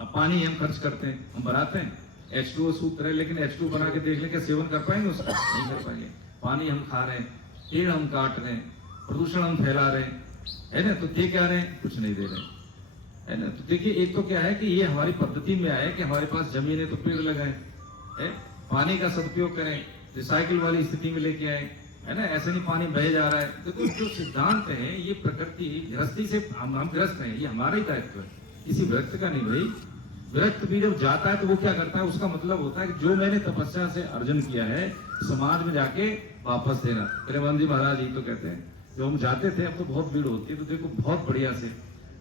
अब पानी हम खर्च करते हैं, हम बनाते हैं H2O सूत्र है, लेकिन H2O बना के देख ले क्या सेवन कर पाएंगे उसका, नहीं कर पाएंगे। पानी हम खा रहे हैं, पेड़ हम काट रहे हैं, प्रदूषण हम फैला रहे हैं, है ना, तो दे क्या रहे हैं, कुछ नहीं दे रहे हैं, है ना। तो देखिए एक तो क्या है कि ये हमारी पद्धति में आया कि हमारे पास जमीन है तो पेड़ लगाएं, है, पानी का सदुपयोग करें, रिसाइकिल वाली स्थिति में लेके आए, है ना, ऐसे नहीं पानी बह जा रहा है। देखो जो सिद्धांत है ये प्रकृति गृहस्थी से हम ग्रस्त हैं, ये हमारा ही दायित्व है, किसी विरक्त का नहीं भाई। विरक्त भी जब जाता है तो वो क्या करता है, उसका मतलब होता है कि जो मैंने तपस्या से अर्जन किया है समाज में जाके वापस देना। प्रेमानंद जी महाराज जी तो कहते हैं, जब हम जाते थे, अब तो बहुत भीड़ होती है, तो देखो बहुत बढ़िया से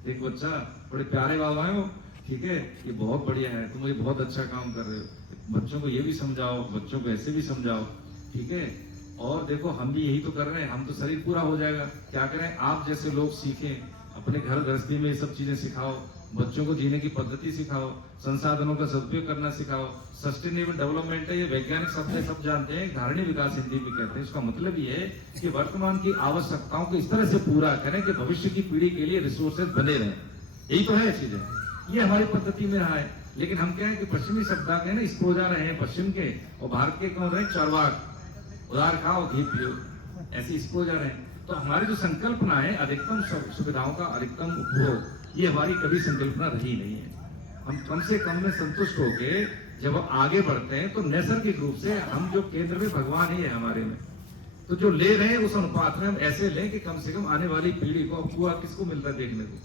देखो, अच्छा बड़े प्यारे बाबा हो, ठीक है, ये बहुत बढ़िया है, तुम ये बहुत अच्छा काम कर रहे हो, बच्चों को ये भी समझाओ, बच्चों को ऐसे भी समझाओ, ठीक है। और देखो हम भी यही तो कर रहे हैं, हम तो शरीर पूरा हो जाएगा, क्या करें, आप जैसे लोग सीखें, अपने घर गृहस्थी में ये सब चीजें सिखाओ, बच्चों को जीने की पद्धति सिखाओ, संसाधनों का सदुपयोग करना सिखाओ। सस्टेनेबल डेवलपमेंट है, ये वैज्ञानिक शब्द है, सब जानते हैं, धारणीय विकास हिंदी में कहते हैं। इसका मतलब ये है कि वर्तमान की आवश्यकताओं को इस तरह से पूरा करें कि भविष्य की पीढ़ी के लिए रिसोर्सेज बने रहें। यही तो है चीजें, ये हमारी पद्धति में रहा है। लेकिन हम क्या है कि पश्चिमी शब्दा के ना इसको जा रहे हैं पश्चिम के, और भारत के कौन रहे, चारवाक, उधार खाओ घी पियो, ऐसे इसको जा रहे हैं। तो हमारी जो संकल्पना है अधिकतम सुविधाओं का अधिकतम उपभोग, ये हमारी कभी संकल्पना रही नहीं है। हम कम से कम में संतुष्ट होके जब हम आगे बढ़ते हैं तो नैसर्गिक रूप से हम जो केंद्र में भगवान ही है हमारे में, तो जो ले रहे हैं उस अनुपात में हम ऐसे लें कि कम से कम आने वाली पीढ़ी को। अब कुआं किसको मिलता है देखने को,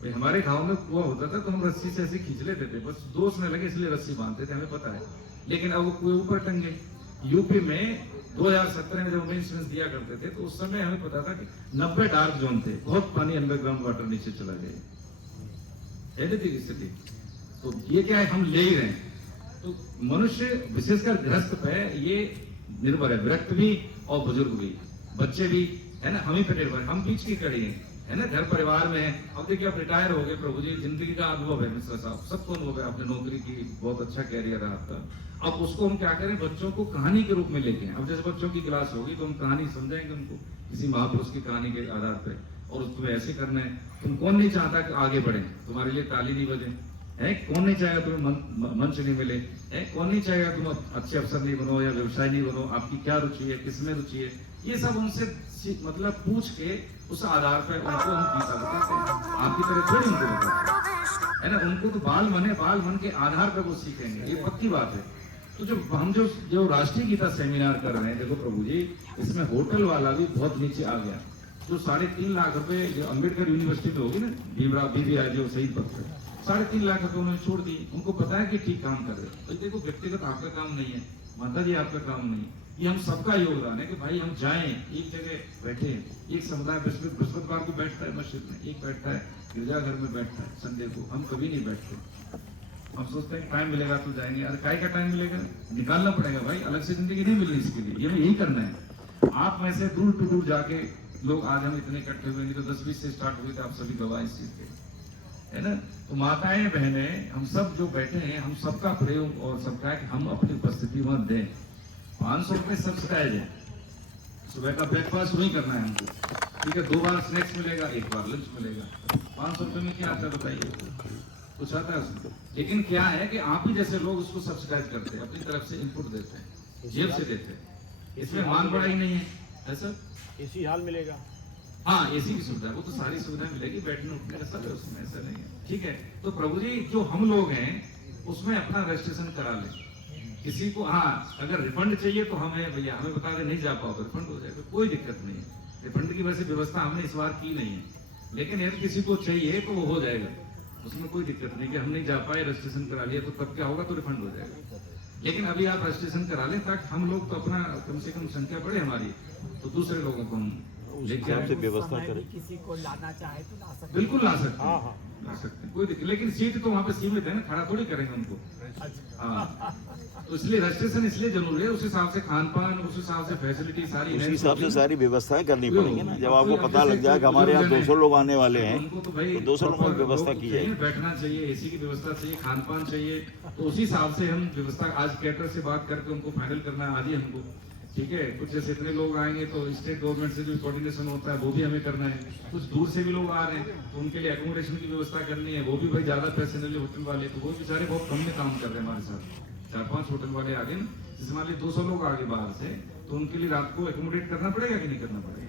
भाई हमारे गांव में कुआं होता था तो हम रस्सी से ऐसे खींच लेते थे, बस दोष न लगे इसलिए रस्सी बांधते थे, हमें पता है। लेकिन अब वो कुएं ऊपर टंगे। यूपी में 2017 में जब इंश्योरेंस दिया करते थे तो उस समय हमें पता था कि 90 डार्क जोन थे, बहुत पानी अंडरग्राउंड वाटर नीचे चला गया, थी स्थिति। तो ये क्या है, हम ले ही रहे हैं। तो मनुष्य विशेषकर गृहस्थ पे ये निर्भर है, विरक्त भी और बुजुर्ग भी, बच्चे भी, है ना, हम ही पे निर्भर, हम बीच की कड़ी है ना, घर परिवार में है। अब देखिए आप रिटायर हो गए प्रभु जी, जिंदगी का अनुभव है मिश्रा साहब, सबको अनुभव है, आपने नौकरी की, बहुत अच्छा कैरियर रहा आपका। अब उसको हम क्या करें, बच्चों को कहानी के रूप में लेके आए। अब जैसे बच्चों की क्लास होगी तो हम कहानी समझाएंगे उनको किसी महापुरुष की कहानी के आधार पर, और उसको ऐसे करना है। तुम कौन नहीं चाहता कि आगे बढ़े, तुम्हारे लिए ताली नहीं बजे, है, कौन नहीं चाहेगा तुम्हें मंच नहीं मिले, है, कौन नहीं चाहेगा तुम अच्छे अफसर नहीं बनो या व्यवसाय नहीं बनो, आपकी क्या रुचि है, किसमें रुचि है, ये सब उनसे मतलब पूछ के उस आधार पर उनको हम गीता बताते हैं। आपकी तरह थोड़ी उनको बताते है ना, उनको तो बाल मन के आधार पर वो सीखेंगे, ये पक्की बात है। तो जो हम जो राष्ट्रीय गीता सेमिनार कर रहे हैं, देखो प्रभु जी, इसमें होटल वाला भी बहुत नीचे आ गया। जो 3.5 लाख रुपए जो अम्बेडकर यूनिवर्सिटी में होगी ना, भीमराव बीबीआई जो शहीद भक्त है, 3.5 लाख रुपए उन्होंने छोड़ दी, उनको पता है कि ठीक काम कर रहे हैं। तो देखो व्यक्तिगत आपका काम नहीं है, माता जी आपका काम नहीं, ये हम सबका योगदान है कि भाई हम जाएं, एक जगह बैठे, एक समुदाय बृहस्पतिवार को बैठता है मस्जिद में, एक बैठता है गिरजाघर में बैठता है संडे को, हम कभी नहीं बैठते। हम सोचते हैं टाइम मिलेगा तो जाएंगे, अरे काय का टाइम मिलेगा, निकालना पड़ेगा भाई, अलग से जिंदगी नहीं मिली इसके लिए, ये हमें यही करना है। आप में से दूर टू दूर जाके लोग, आज हम इतने इकट्ठे हुए, नहीं तो 10-20 से स्टार्ट हुए थे, आप सभी गवाह इस चीज के, है ना। तो माताएं बहनें हम सब जो बैठे हैं, हम सबका प्रयोग और सबका है कि हम अपनी उपस्थिति वहां दें। 500 रुपए सब्सिडाइज है, सुबह का ब्रेकफास्ट वही करना है हमको, ठीक है, 2 बार स्नैक्स मिलेगा, 1 बार लंच मिलेगा। 500 रुपए में क्या आता है बताइए, कुछ आता है उसमें। लेकिन क्या है कि आप ही जैसे लोग उसको सब्सिडाइज करते हैं, अपनी तरफ से इनपुट देते हैं, जेब से देते हैं, इसमें मान बढ़ाई नहीं है सर। एसी हाल मिलेगा, हाँ एसी की सुविधा, वो तो सारी सुविधा मिलेगी, बैठने उठने का सब है उसमें, ऐसा नहीं है, ठीक है। तो प्रभु जी जो हम लोग हैं उसमें अपना रजिस्ट्रेशन करा लें, किसी को हाँ अगर रिफंड चाहिए तो हमें भैया हमें बता दें नहीं जा पाओ तो रिफंड हो जाएगा, कोई दिक्कत नहीं है। रिफंड की वैसे व्यवस्था हमने इस बार की नहीं है, लेकिन यदि किसी को चाहिए तो वो हो जाएगा, उसमें कोई दिक्कत नहीं कि हम नहीं जा पाए रजिस्ट्रेशन करा लिया तो तब क्या होगा तो रिफंड हो जाएगा। लेकिन अभी आप रजिस्ट्रेशन करा लें ताकि हम लोग तो अपना कम से कम संख्या बढ़े हमारी, तो दूसरे लोगों को हम लेके हिसाब से आए। व्यवस्था करें। किसी को लाना चाहे तो ला सकते बिल्कुल ला सकते हाँ, हैं, हाँ। ला सकते हैं, कोई दिक्कत, लेकिन सीट तो वहाँ पे सीमित है ना, खड़ा थोड़ी करेंगे उनको। अच्छा। हाँ तो इसलिए रजिस्ट्रेशन इसलिए जरूरी है, उस हिसाब से खान पान, उस हिसाब से फैसिलिटी सारी उस है, हिसाब से सारी व्यवस्थाएं करनी क्यों? पड़ेंगी ना। जब अब आपको कोई पता लग जाए कि हमारे यहाँ 200 लोग आने वाले हैं उनको तो भाई तो 200 लोगों की व्यवस्था लोग की चाहिए, जाएगी। बैठना चाहिए, एसी की व्यवस्था चाहिए, खान पान चाहिए, तो उसी हिसाब से हम व्यवस्था आज कैटर से बात करके उनको फाइनल करना है आज ही हमको, ठीक है। कुछ जैसे इतने लोग आएंगे तो स्टेट गवर्नमेंट से जो कोऑर्डिनेशन होता है वो भी हमें करना है, कुछ दूर से भी लोग आ रहे हैं तो उनके लिए एकोमोडेशन की व्यवस्था करनी है, वो भी भाई ज्यादा पैसे ले होटल वाले, तो वो बेचारे बहुत कम में काम कर रहे हैं हमारे साथ, 4-5 होटल वाले आगे ना, जैसे मान लीजिए 200 लोग आगे बाहर से, तो उनके लिए रात को एकोमोडेट करना पड़ेगा कि नहीं करना पड़ेगा,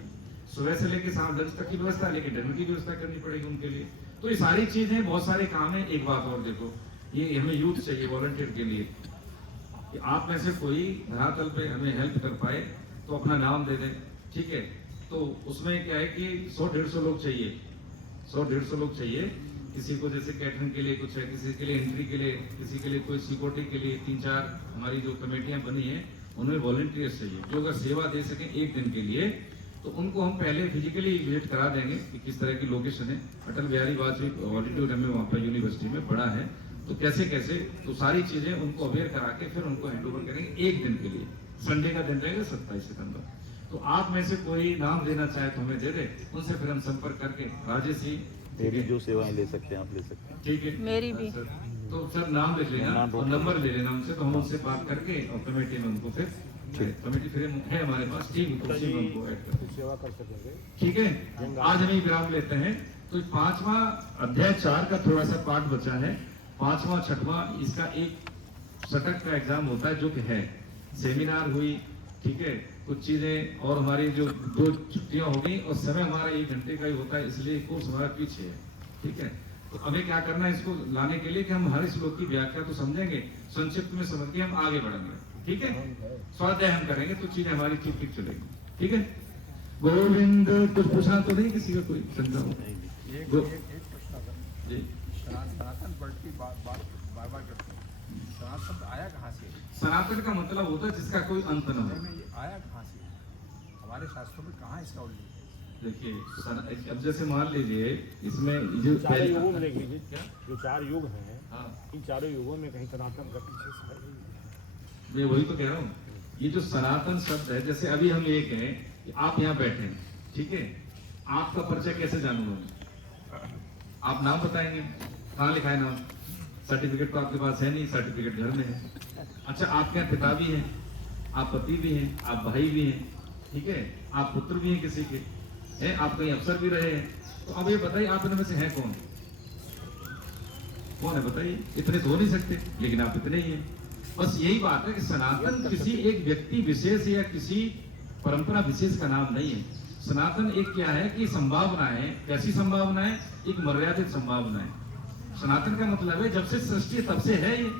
सुबह से लेके शाम लंच तक की व्यवस्था, लेके डिनर की व्यवस्था करनी पड़ेगी उनके लिए। तो ये सारी चीजें बहुत सारे काम है। एक बात और देखो, ये हमें यूथ चाहिए वॉलंटियर के लिए, कि आप में से कोई धरातल पे हमें हेल्प कर पाए तो अपना नाम दे दें, ठीक है। तो उसमें क्या है कि 100-150 लोग चाहिए, 100-150 लोग चाहिए, किसी को जैसे कैटरिंग के लिए कुछ है, किसी के लिए एंट्री के लिए, किसी के लिए कोई सिक्योरिटी के लिए, 3-4 हमारी जो कमेटियां बनी है उनमें वॉलंटियर्स चाहिए जो अगर सेवा दे सकें एक दिन के लिए, तो उनको हम पहले फिजिकली विजिट करा देंगे कि किस तरह की लोकेशन है। अटल बिहारी वाजपेयी ऑडिटोरियम में वहाँ पर यूनिवर्सिटी में बड़ा है, तो कैसे कैसे, तो सारी चीजें उनको अवेयर करा के फिर उनको हैंड ओवर करेंगे एक दिन के लिए। संडे का दिन रहेगा 27 सितंबर। तो आप में से कोई नाम देना चाहे तो हमें दे दे, उनसे फिर हम संपर्क करके राजेश जी मेरी जो सेवाएं ले सकते हैं आप ले सकते हैं। ठीक है, मेरी भी। सर, तो सर नाम लिख लेना नाम और नंबर ले लेना उनसे, तो हम उनसे बात करके और कमेटी में उनको फिर कमेटी फिर है हमारे पास, ठीक है, तो उसी में उनको ऐड कर सेवा कर सकेंगे। ठीक है। आज हम विराम लेते हैं। तो 5वां अध्याय 4 का थोड़ा सा पार्ट बचा है, 5वां 6वां इसका एक सटक का एग्जाम होता है जो कि है, सेमिनार हुई, ठीक है, कुछ चीजें और हमारी जो 2 छुट्टियां हो गई और समय हमारा 1 घंटे का ही होता है, इसलिए कोर्स हमारा पीछे है, ठीक है। तो हमें क्या करना है इसको लाने के लिए कि हम हर श्लोक की व्याख्या तो समझेंगे, संक्षिप्त में समझ के हम आगे बढ़ेंगे, ठीक है। स्वाध्याय हम करेंगे तो चीजें हमारी ठीक ठीक चलेगी, ठीक है। गोविंद, कुछ पूछना तो नहीं किसी का, कोई शंका हो? एक गो- प्रश्न था। जी, सनातन वर्ड की बात बार बार करते हैं, सनातन शब्द आया कहाँ से? सनातन का मतलब होता है जिसका कोई अंत न हो। में ये आया कहाँ से? हमारे शास्त्रों में कहाँ इसका उल्लेख है? देखिए अब जैसे मान लीजिए इसमें जो चारों युगों में देख लीजिए, क्या? जो 4 युग हैं, हाँ, इन चारों युगों में कहीं सनातन का पीछे से है। मैं वही तो कह रहा हूँ, ये जो सनातन शब्द है, जैसे अभी हम ये कहें कि आप यहाँ बैठे हैं, ठीक है, आपका परिचय कैसे जानूंगा मैं? आप नाम बताएंगे, कहाँ लिखा है नाम, सर्टिफिकेट तो आपके पास है नहीं, सर्टिफिकेट घर में है। अच्छा, आपके यहाँ पिता भी हैं, आप पति भी हैं, आप भाई भी हैं, ठीक है, आप पुत्र भी हैं किसी के, है, आप कहीं अफसर भी रहे हैं, तो अब ये बताइए आप इनमें से हैं कौन? कौन है बताइए? इतने तो हो नहीं सकते, लेकिन आप इतने ही हैं। बस यही बात है कि सनातन किसी एक व्यक्ति विशेष या किसी परंपरा विशेष का नाम नहीं है। सनातन एक क्या है कि संभावना है, कैसी संभावना है? एक मर्यादित संभावना है। सनातन का मतलब है जब से सृष्टि तब से है ये।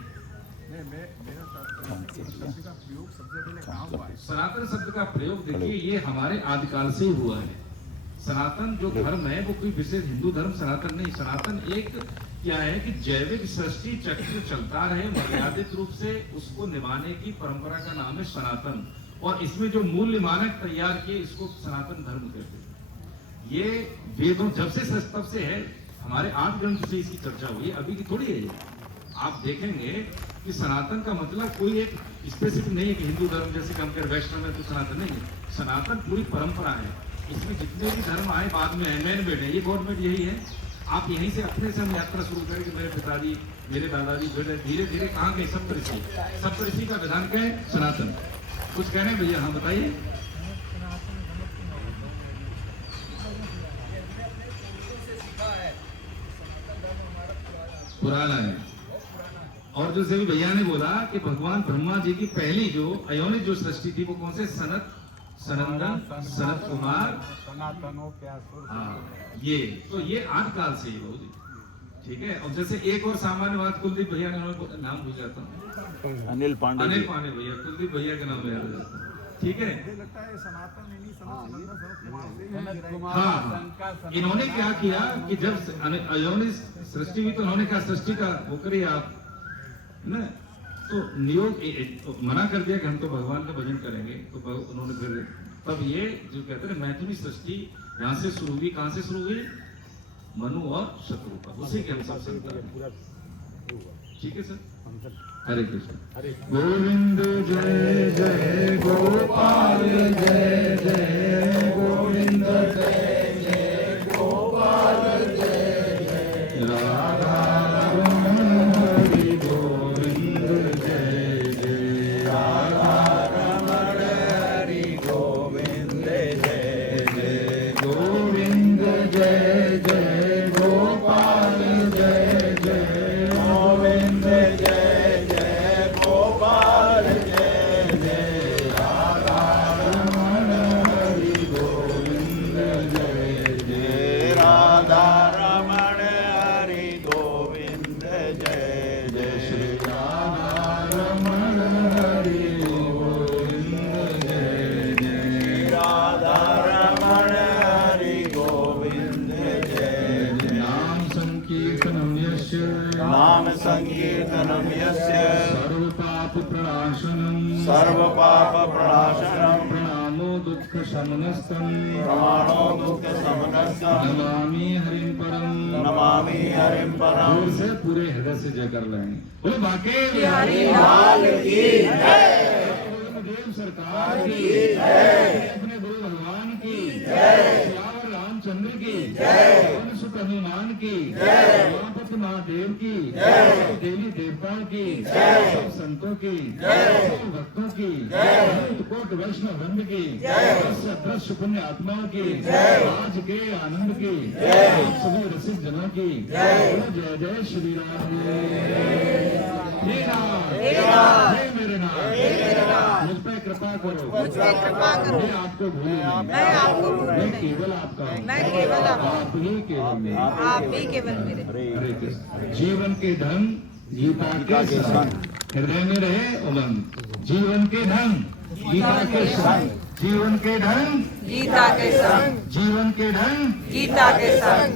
मेरा शब्द का प्रयोग सबसे पहले कहाँ हुआ है? सनातन शब्द का प्रयोग देखिए ये हमारे आदिकाल से ही हुआ है। सनातन जो धर्म है वो कोई विशेष हिंदू धर्म सनातन नहीं, सनातन एक क्या है कि जैविक सृष्टि चक्र चलता रहे मर्यादित रूप से, उसको निभाने की परंपरा का नाम है सनातन। और इसमें जो मूल्य मानक तैयार किए इसको सनातन धर्म कहते हैं। ये वेदों जब से तब से है, हमारे 8 ग्रंथ से इसकी चर्चा हुई, अभी की थोड़ी है ये। आप देखेंगे कि सनातन का मतलब कोई एक स्पेसिफिक नहीं है कि हिंदू धर्म जैसे कि हम कह वैष्णव है तो सनातन नहीं है। सनातन पूरी परंपरा है, इसमें जितने भी धर्म आए बाद में है, मैन मेड है, ये गवर्नमेंट यही है। आप यहीं से अपने से हम यात्रा शुरू करें कि मेरे पिताजी, मेरे दादाजी, धीरे धीरे कहाँ गए सप्तऋषि का विधान क्या है? सनातन। कुछ कह रहे हैं भैया? हाँ बताइए। पुराना है। और जो सभी भैया ने बोला कि भगवान ब्रह्मा जी की पहली जो अयोनिक जो सृष्टि थी वो कौन से? सनत कुमार। सनातनो प्यासुर। हाँ, ये तो ये 8 काल से ही बहुत, ठीक है। और जैसे एक और सामान्य बात, कुलदीप भैया का नाम भूल जाता हूँ, अनिल पांडे अनिल जी। पांडे भैया, कुलदीप भैया का नाम याद आ जाता है। ठीक है। मुझे लगता है सनातन इन्हीं सनत कुमार से हाँ, इन्होंने क्या किया कि जब इन्होंने सृष्टि हुई तो उन्होंने कहा सृष्टि का वो करिए आप, है ना। तो नियोग मना कर दिया कि हम तो भगवान का भजन करेंगे। तो उन्होंने फिर तब ये जो कहते हैं मैथुनी सृष्टि यहाँ से शुरू हुई। कहाँ से शुरू हुई? मनु और शत्रुपा, उसी के हम सब संतान हैं। पूरा हुआ ठीक है सर। हम सब हरे कृष्ण। हरे गोविंद जय जय गोपाल जय जय गोविंद जय जय गोपाल जय जय राधा रमण हरि गोविंद जय जय राधा रमण हरि गोविंद जय जय गोविंद जय जय गोपाल जय जय गोविंद जय जय गोपाल जय जय राधा रमण हरि गोविंद जय जय राधा रमण हरि गोविंद जय जय श्री राधा रमण हरि गोविंद जय जय राधा रमण हरि गोविंद जय जय नाम संकीर्तनम यस्य नाम संकीर्तनम यस्य सर्व पाप प्रणाशनम सर्व पाप प्रणाशनम प्रणामो दुख शमनस्तम प्रमाणो दुख समनस्तम नमामि हरिं परम। नमामि हरिं परम। जोर से पूरे हृदय से जय कर लें। बोले बाके बिहारी लाल की जय। देव सरकार की जय। अपने गुरु भगवान की जय। श्यावर रामचंद्र की जय। सुत हनुमान की जय। उमापति महादेव की जय। देवी देवताओं की जय। सब संतों की जय। सब भक्तों की जय। कोट वैष्णव वृंद की जय। दृश्य पुण्य आत्माओं की जय। आज के आनंद की जय। सभी रसिक जनों की जय। जय जय श्री राम। हे राम, हे मेरे नाम, मुझ पर कृपा करो, मुझ पे कृपा करो। मैं आपको भूलूं नहीं, मैं आपको भूलूं मैं नहीं। केवल आपका हूँ, मैं केवल आपका हूँ। आप ही केवल मेरे। आप ही केवल मेरे। हरे कृष्ण। जीवन के धन गीता के संग, हृदय में रहे उमंग। जीवन के धन गीता के संग, जीवन के धन गीता के संग, जीवन के धन गीता के संग,